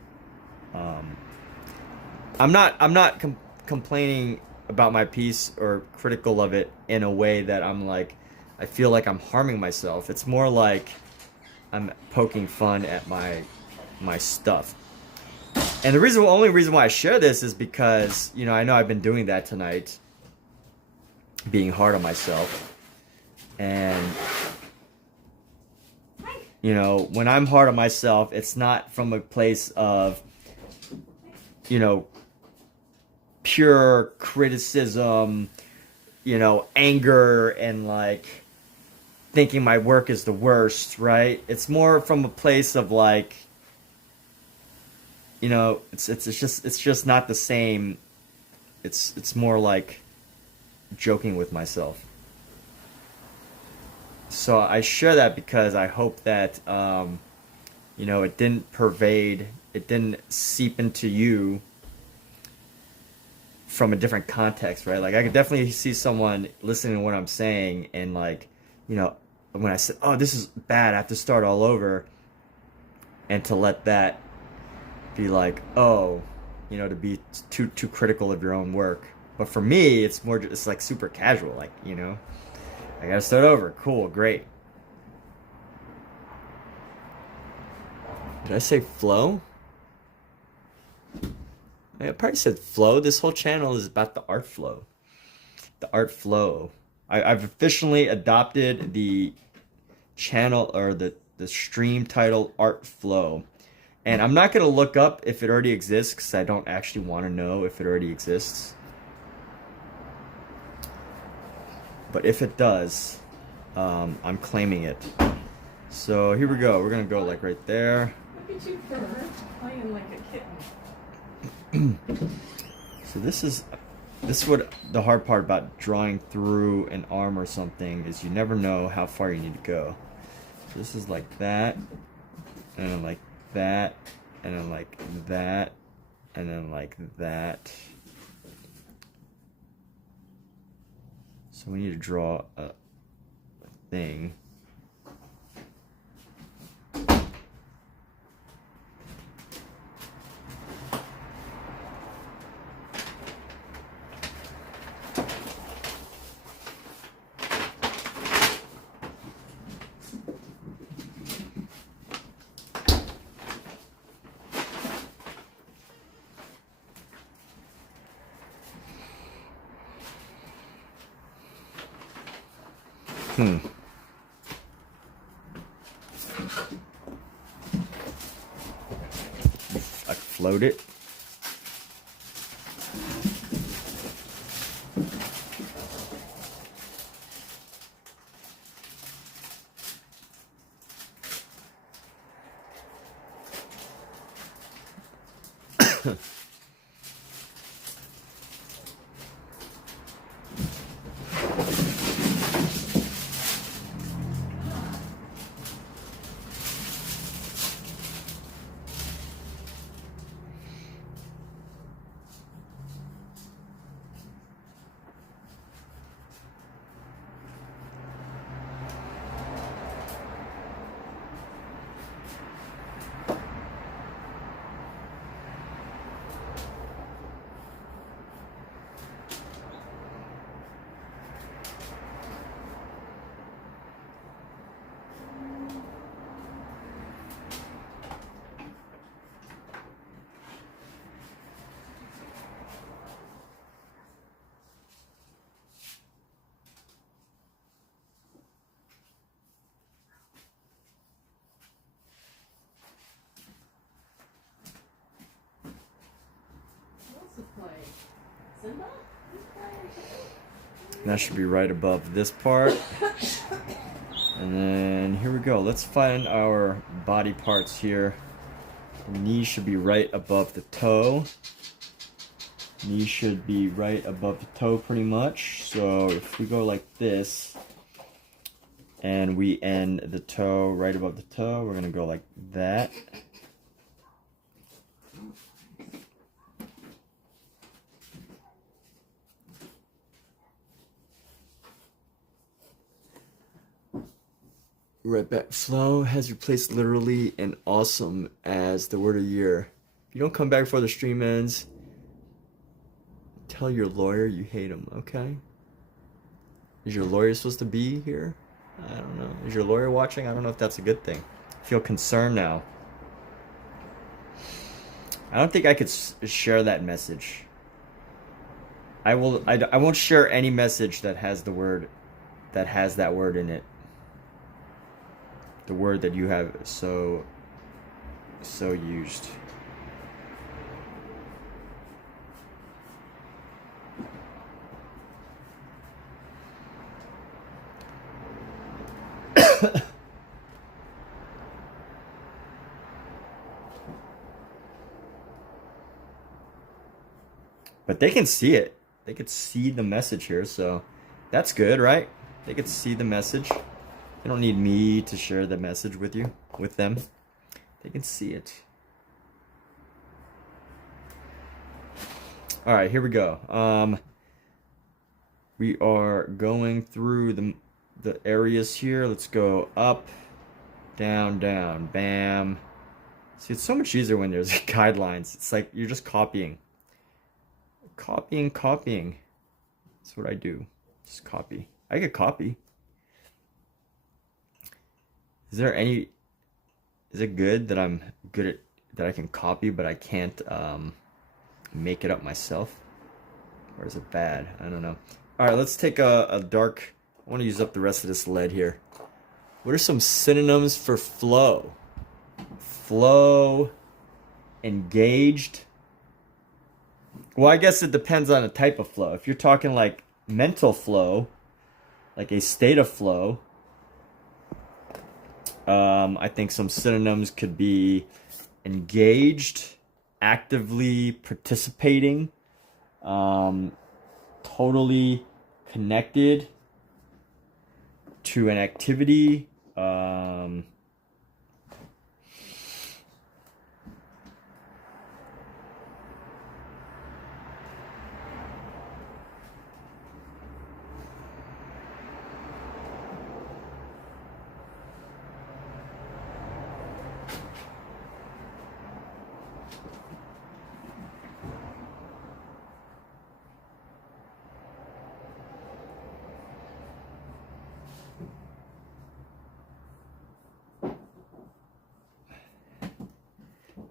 I'm not complaining about my piece or critical of it in a way that I'm like, I feel like I'm harming myself. It's more like I'm poking fun at my stuff. And the only reason why I share this is because, you know I've been doing that tonight, being hard on myself. And, you know, when I'm hard on myself, it's not from a place of, you know, pure criticism, you know, anger and like thinking my work is the worst, right? It's more from a place of like, you know, it's just not the same. It's more like joking with myself. So I share that because I hope that you know, it didn't seep into you from a different context, right? Like, I could definitely see someone listening to what I'm saying and like, you know, when I said, oh, this is bad, I have to start all over, and to let that be like, oh, you know, to be too critical of your own work. But for me, it's more just like super casual, like, you know, I gotta start over. Cool, great. Did I say flow? I probably said flow. This whole channel is about the art flow. The art flow. I've officially adopted the channel, or the stream title, Art Flow. And I'm not going to look up if it already exists because I don't actually want to know if it already exists. But if it does, I'm claiming it. So here we go. We're going to go like right there. Look at you playing like a kitten. So this is what the hard part about drawing through an arm or something is, you never know how far you need to go. So this is like that, and then like that, and then like that, and then like that. So we need to draw a thing. I float it. Simba? And that should be right above this part. And then here we go. Let's find our body parts here. The knee should be right above the toe. Knee should be right above the toe pretty much. So if we go like this and we end the toe right above the toe, we're gonna go like that. Right back. Flow has replaced literally and awesome as the word of the year. If you don't come back before the stream ends, tell your lawyer you hate him, okay? Is your lawyer supposed to be here? I don't know. Is your lawyer watching? I don't know if that's a good thing. I feel concerned now. I don't think I could share that message. I won't share any message that has the word, that has that word in it. The word that you have so used. But they can see it. They could see the message here, so that's good, right? They could see the message. They don't need me to share the message with you, with them. They can see it. All right, here we go. We are going through the areas here. Let's go up, down, down, bam. See, it's so much easier when there's guidelines. It's like you're just copying. Copying. That's what I do. Just copy. I could copy. Is it good that I'm good at, that I can copy, but I can't make it up myself? Or is it bad? I don't know. All right, let's take a dark, I want to use up the rest of this lead here. What are some synonyms for flow? Flow, engaged. Well, I guess it depends on the type of flow. If you're talking like mental flow, like a state of flow, I think some synonyms could be engaged, actively participating, totally connected to an activity,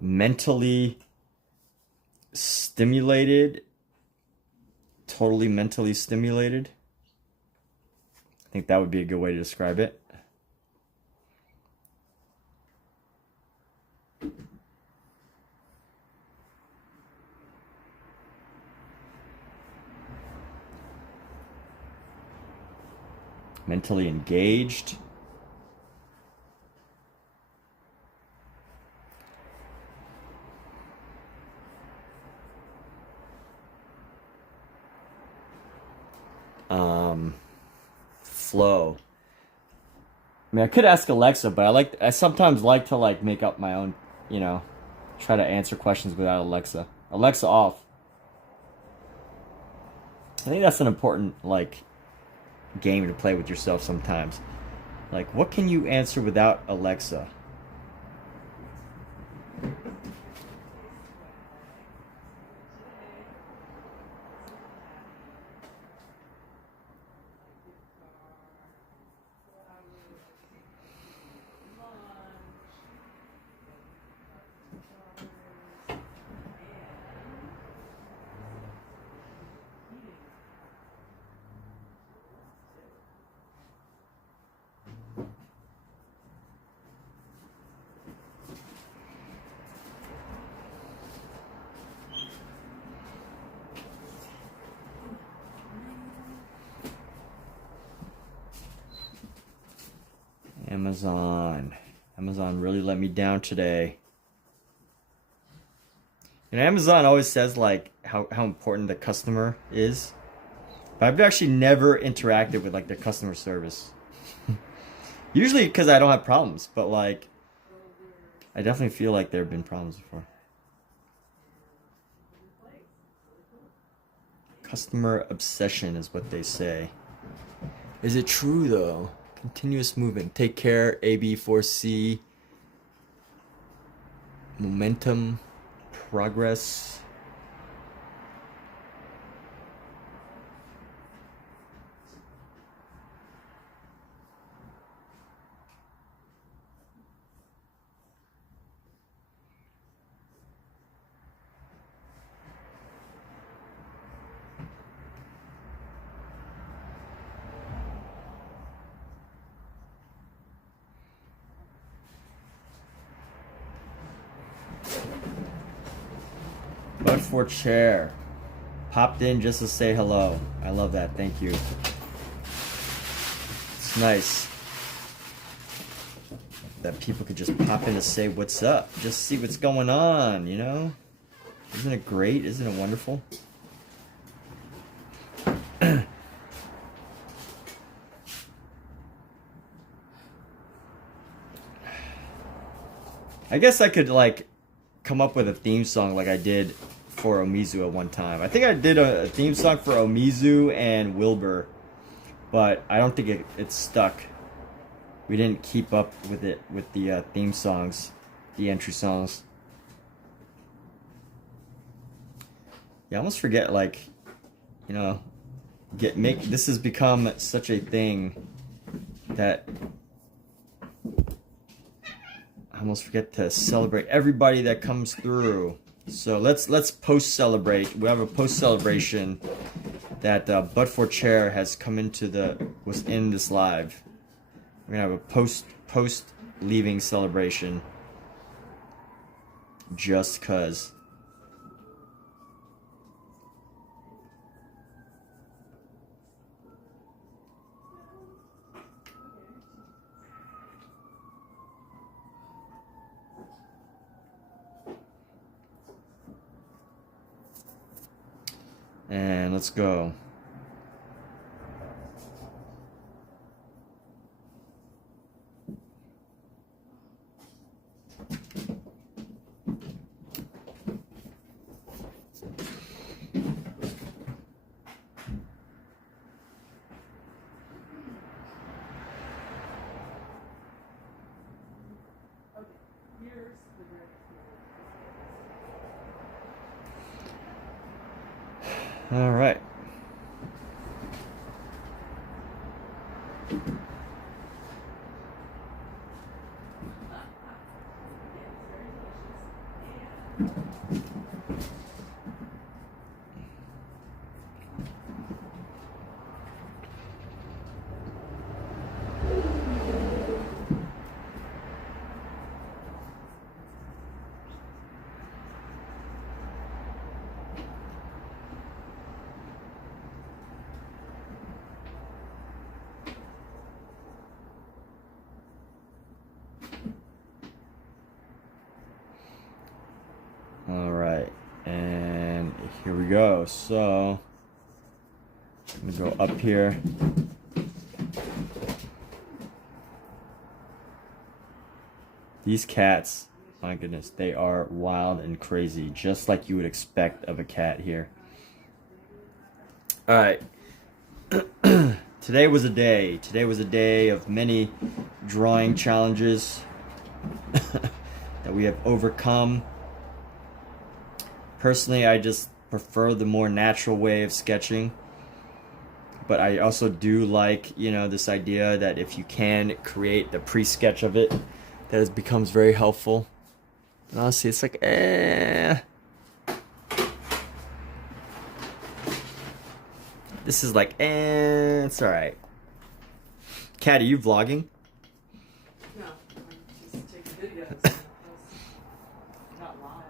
mentally stimulated, totally mentally stimulated. I think that would be a good way to describe it. Mentally engaged. Flow. I mean, I could ask Alexa, but I sometimes like to like make up my own, you know, try to answer questions without Alexa. Alexa off. I think that's an important like game to play with yourself sometimes. Like, what can you answer without Alexa? Amazon. Amazon really let me down today. And Amazon always says like how important the customer is. But I've actually never interacted with like their customer service. Usually because I don't have problems, but like I definitely feel like there have been problems before. Customer obsession is what they say. Is it true though? Continuous movement. Take care. AB4C. Momentum. Progress. But for chair. Popped in just to say hello. I love that. Thank you. It's nice that people could just pop in to say what's up. Just see what's going on, you know? Isn't it great? Isn't it wonderful? I guess I could like come up with a theme song like I did for Omizu at one time. I think I did a theme song for Omizu and Wilbur, but I don't think it stuck. We didn't keep up with it with the theme songs, the entry songs. Yeah, I almost forget, like, you know, this has become such a thing that I almost forget to celebrate everybody that comes through. So let's post celebrate. We have a post celebration that But for Chair has come was in this live. We're gonna have a post leaving celebration. Just cause. And let's go. All right. go. So let me go up here. These cats, my goodness, they are wild and crazy, just like you would expect of a cat here. All right. Today was a day. Today was a day of many drawing challenges that we have overcome. Personally, I just prefer the more natural way of sketching. But I also do like, you know, this idea that if you can create the pre-sketch of it, that it becomes very helpful. And honestly, it's like, This is like, it's alright. Kat, are you vlogging? No, I'm just taking videos. Not live.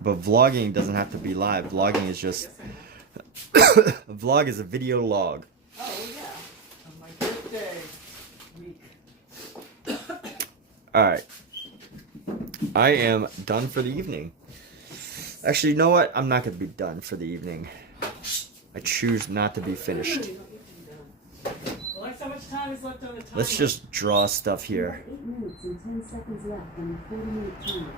But vlogging doesn't have to be live. Vlogging is just... A vlog is a video log. Oh, yeah. On my birthday week. Alright. I am done for the evening. Actually, you know what? I'm not going to be done for the evening. I choose not to be finished. Well, like so much time is left on the timer. Let's just draw stuff You have here. 8 minutes and 10 seconds left on the 40-minute timer.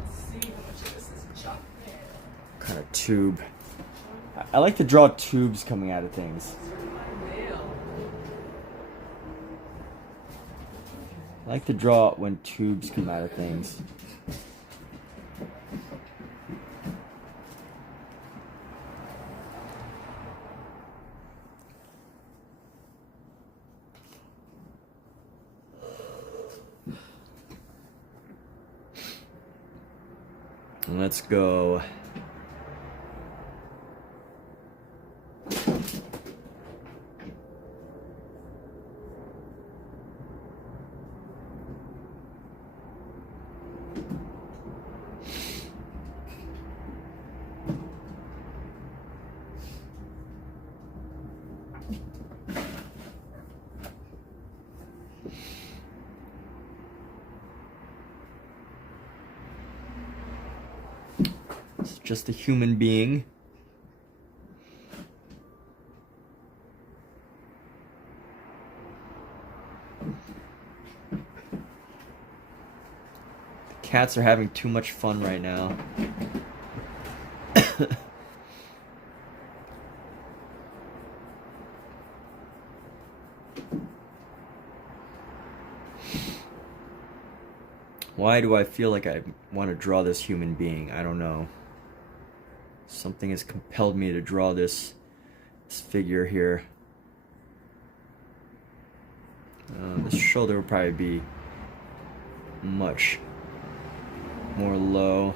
Let's see how much of this is junk there. Kind of tube. I like to draw tubes coming out of things. Certified mail. I like to draw when tubes come out of things. Let's go. It's just a human being. The cats are having too much fun right now. Why do I feel like I want to draw this human being? I don't know. Something has compelled me to draw this figure here. The shoulder will probably be much more low.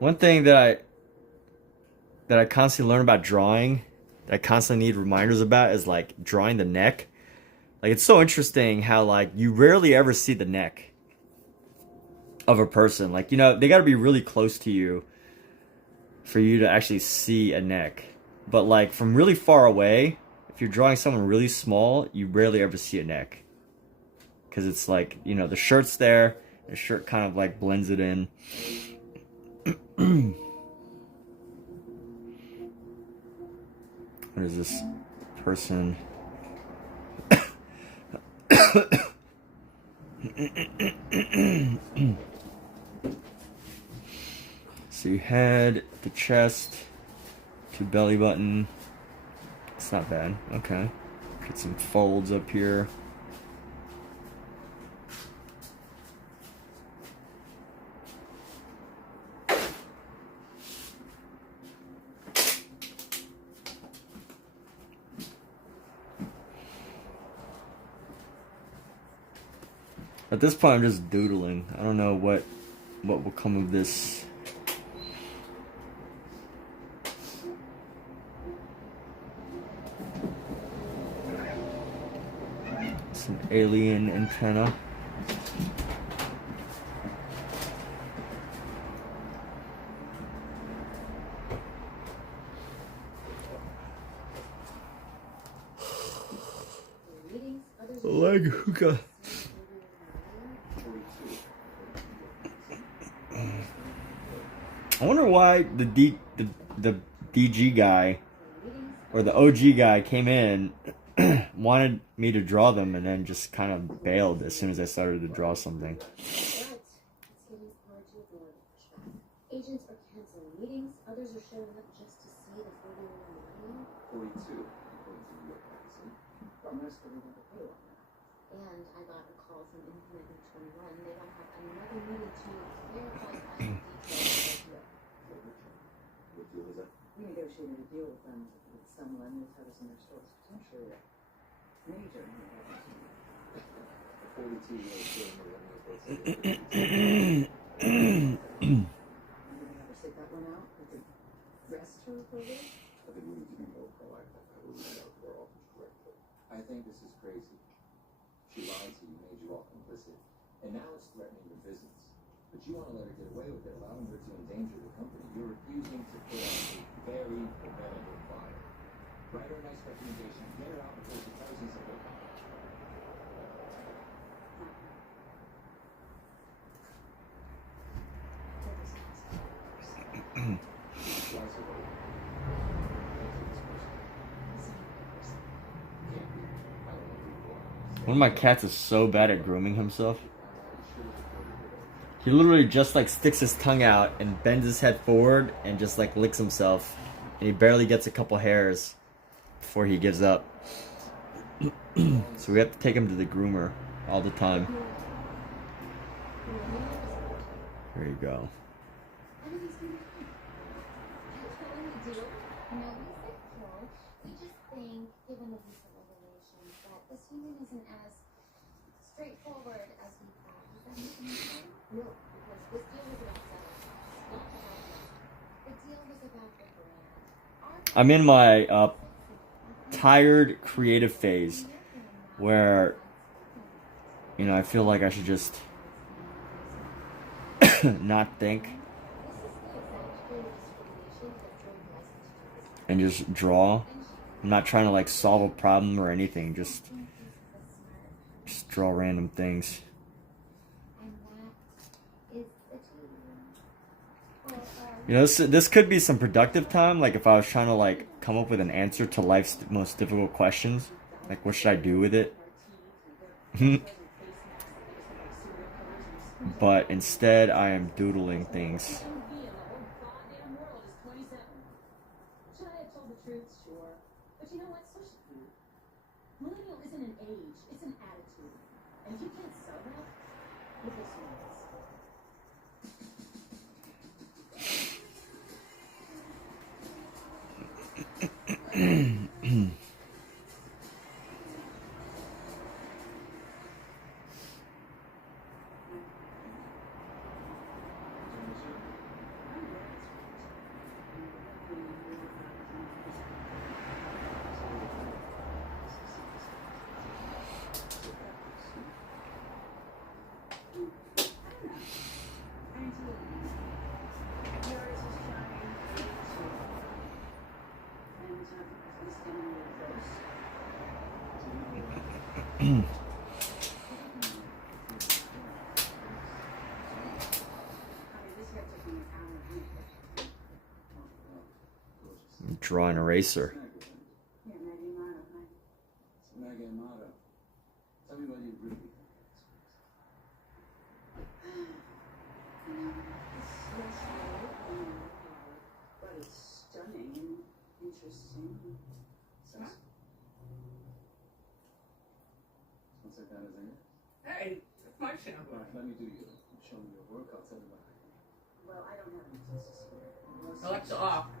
One thing that I constantly learn about drawing, that I constantly need reminders about, is like drawing the neck. Like, it's so interesting how like you rarely ever see the neck of a person. Like, you know, they got to be really close to you for you to actually see a neck. But like from really far away, if you're drawing someone really small, you rarely ever see a neck. Because it's like, you know, the shirt's there, the shirt kind of like blends it in. What is this person? So you head, the chest, to belly button. It's not bad. Okay. Get some folds up here. At this point, I'm just doodling. I don't know what will come of this. It's an alien antenna. Leg hookah. I wonder why the DG guy or the OG guy came in, wanted me to draw them, and then just kind of bailed as soon as I started to draw something. Agents are canceling meetings, others are showing up just to see the 41 money. 42, according to New York Magazine. But I'm not going to pay on that. And I got a call from Infinite 21. They want to have another meeting to clarify final details of the deal. What deal is that? We negotiated a deal with them with someone who covers in their stores. Potentially a major. 42 years still in the Never sit that one out with the rest her for a bit. I think we need to be more proactive. I will reach out to our office directly. I think this is crazy. She lied to you, made you all complicit, and now it's threatening your business. But you want to let her get away with it, allowing her to endanger the company. You're refusing to put out a very preventable fire. Write her a nice recommendation. Get her out before she tells you something. One of my cats is so bad at grooming himself. He literally just like sticks his tongue out and bends his head forward and just like licks himself. And he barely gets a couple hairs before he gives up. So we have to take him to the groomer all the time. There you go. We just think, given the recent revelations, that this union isn't as straightforward as we thought. Does that make any sense? No, because this deal was about settlement, not about us. The deal was about the brand. I'm in my tired creative phase where, you know, I feel like I should just not think and just draw. I'm not trying to like solve a problem or anything, just draw random things. You know, this could be some productive time, like if I was trying to like come up with an answer to life's most difficult questions. Like, what should I do with it? But instead, I am doodling things. But you know what? So should you. Millennial isn't an age, it's an attitude. And if you can't sell that, look at someone else. Draw an eraser. Tell me what you really think. But it's stunning and interesting. What's that down as in it? Hey, that's my channel. Let me do you. Show me your work. I'll tell you what I think. Well, I don't have any pieces here. Alexa off.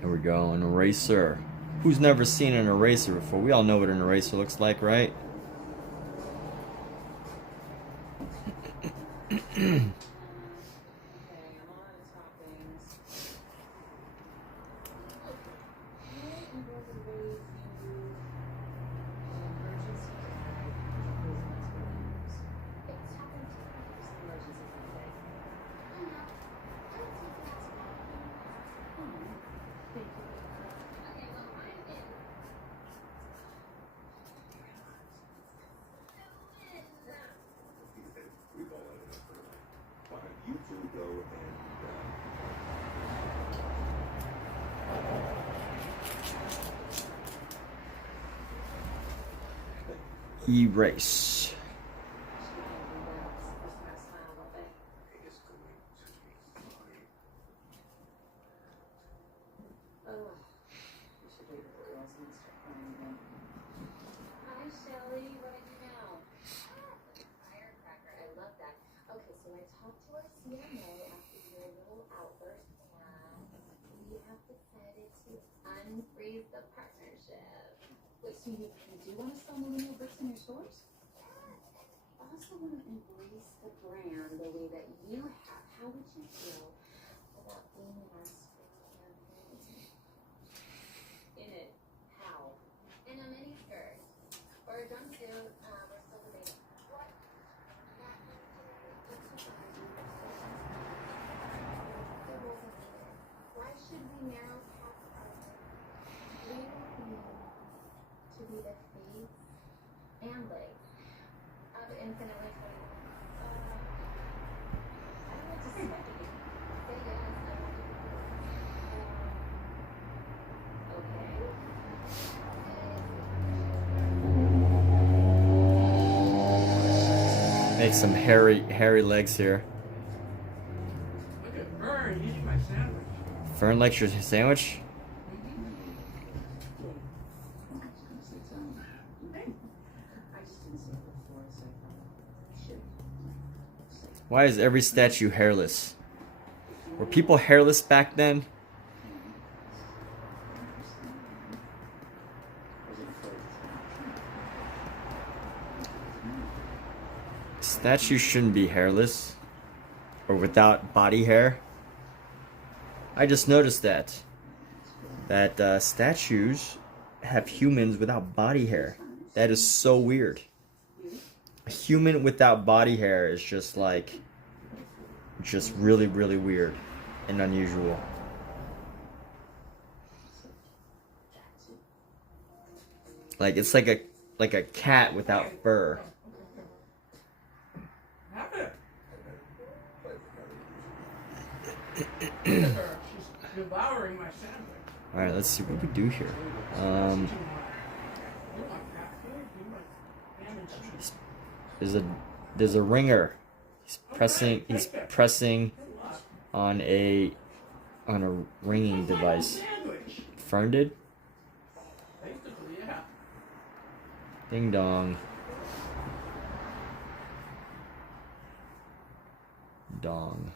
There we go, an eraser. Who's never seen an eraser before? We all know what an eraser looks like, right? Erase. Hi, Shelly. What do you know? Firecracker. I love that. Okay, so I talked to our CMO after your little outburst, and we have decided to unfreeze the partnership. Wait, so you do want to sell millennial bricks in your stores? I also want to embrace the brand the way that you have. How would you feel About being in our spring campaign. in it? How? In a mini skirt. Or a jumpsuit. We're still debating. What? Why should we narrow paths our we want to be the face and legs of infinitely 21. I'd like to see that. Say yes, I want to be Make some hairy legs here. Look at Vern eating my sandwich. Fern likes your sandwich? I just didn't see it before, so I thought I should. Why is every statue hairless? Were people hairless back then? Statues shouldn't be hairless or without body hair. I just noticed that statues have humans without body hair. That is so weird. A human without body hair is just really weird and unusual. Like it's like a cat without fur. Have it. Look at her. She's devouring my sandwich. All right, let's see what we do here. You want cat food? You want ham and cheese? There's a ringer. He's pressing on a ringing device. Sandwich. Fern did? Basically, yeah. Ding dong. Dong.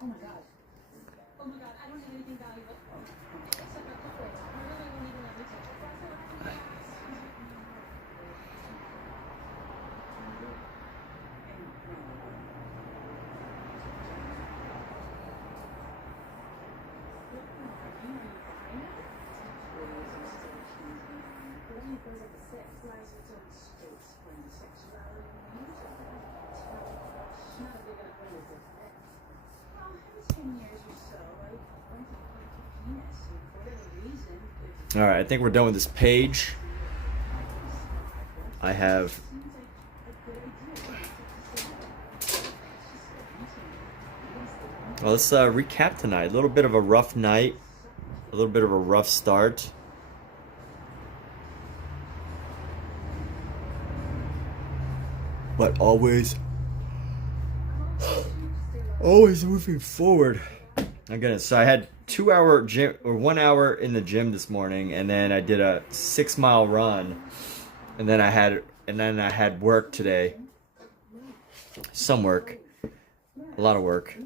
Oh my god. Oh my god, I don't have anything valuable. Except my cupboard. I really won't even let me touch it. All right, I think we're done with this page. I have well, let's recap tonight. A little bit of a rough night, a little bit of a rough start. But always moving forward. My goodness. So I had 2 hour gym or 1 hour in the gym this morning, and then I did a 6 mile run, and then I had work today. Some work, a lot of work,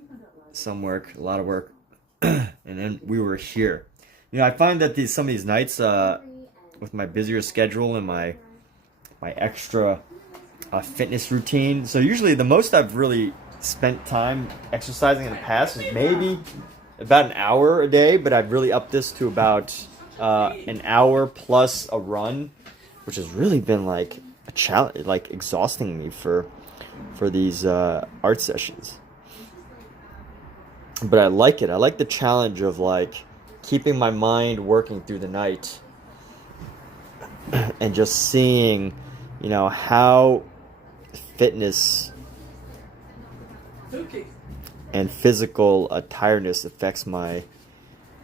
some work, a lot of work, and then we were here. You know, I find that some of these nights, with my busier schedule and my extra fitness routine. So usually the most I've really spent time exercising in the past is maybe about an hour a day, but I've really upped this to about an hour plus a run, which has really been like a challenge, like exhausting me for these art sessions. But I like it. I like the challenge of like keeping my mind working through the night and just seeing, you know, how fitness and physical tiredness affects my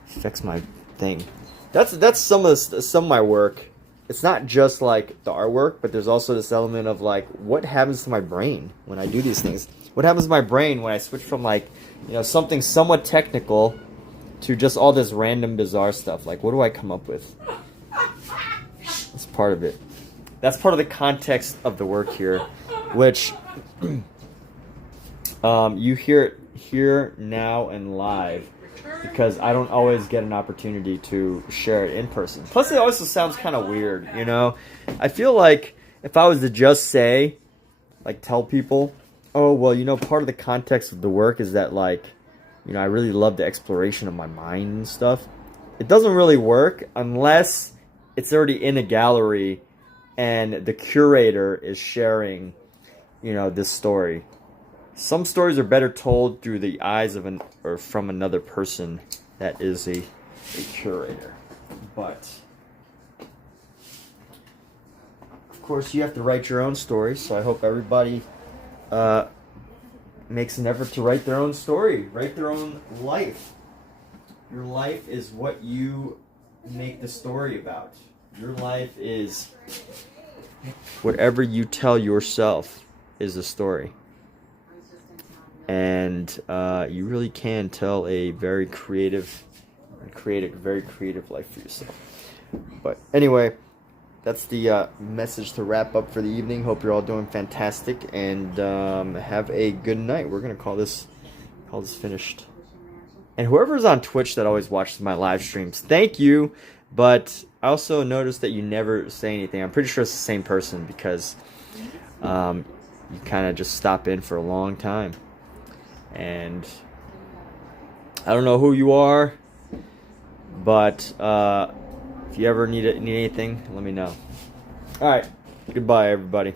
thing. That's some of my work. it's not just like the artwork, but there's also this element of like, what happens to my brain when I do these things? What happens to my brain when I switch from like, you know, something somewhat technical to just all this random bizarre stuff? Like, what do I come up with? That's part of it. That's part of the context of the work here, which you hear it here now and live, because I don't always get an opportunity to share it in person. Plus, it also sounds kind of weird, you know? I feel like if I was to just say, like, tell people, oh, well, you know, part of the context of the work is that, like, you know, I really love the exploration of my mind and stuff. It doesn't really work unless it's already in a gallery and the curator is sharing, you know, this story. Some stories are better told through the eyes of or from another person that is a curator. But of course, you have to write your own story. So I hope everybody makes an effort to write their own story, write their own life. Your life is what you make the story about. Your life is whatever you tell yourself is a story. And you really can tell a very creative and create a very creative life for yourself. But anyway, that's the message to wrap up for the evening. Hope you're all doing fantastic, and have a good night. We're gonna call this finished. And whoever's on Twitch that always watches my live streams, thank you. But I also noticed that you never say anything. I'm pretty sure it's the same person, because you kind of just stop in for a long time. And I don't know who you are, but if you ever need anything, let me know. All right, goodbye, everybody.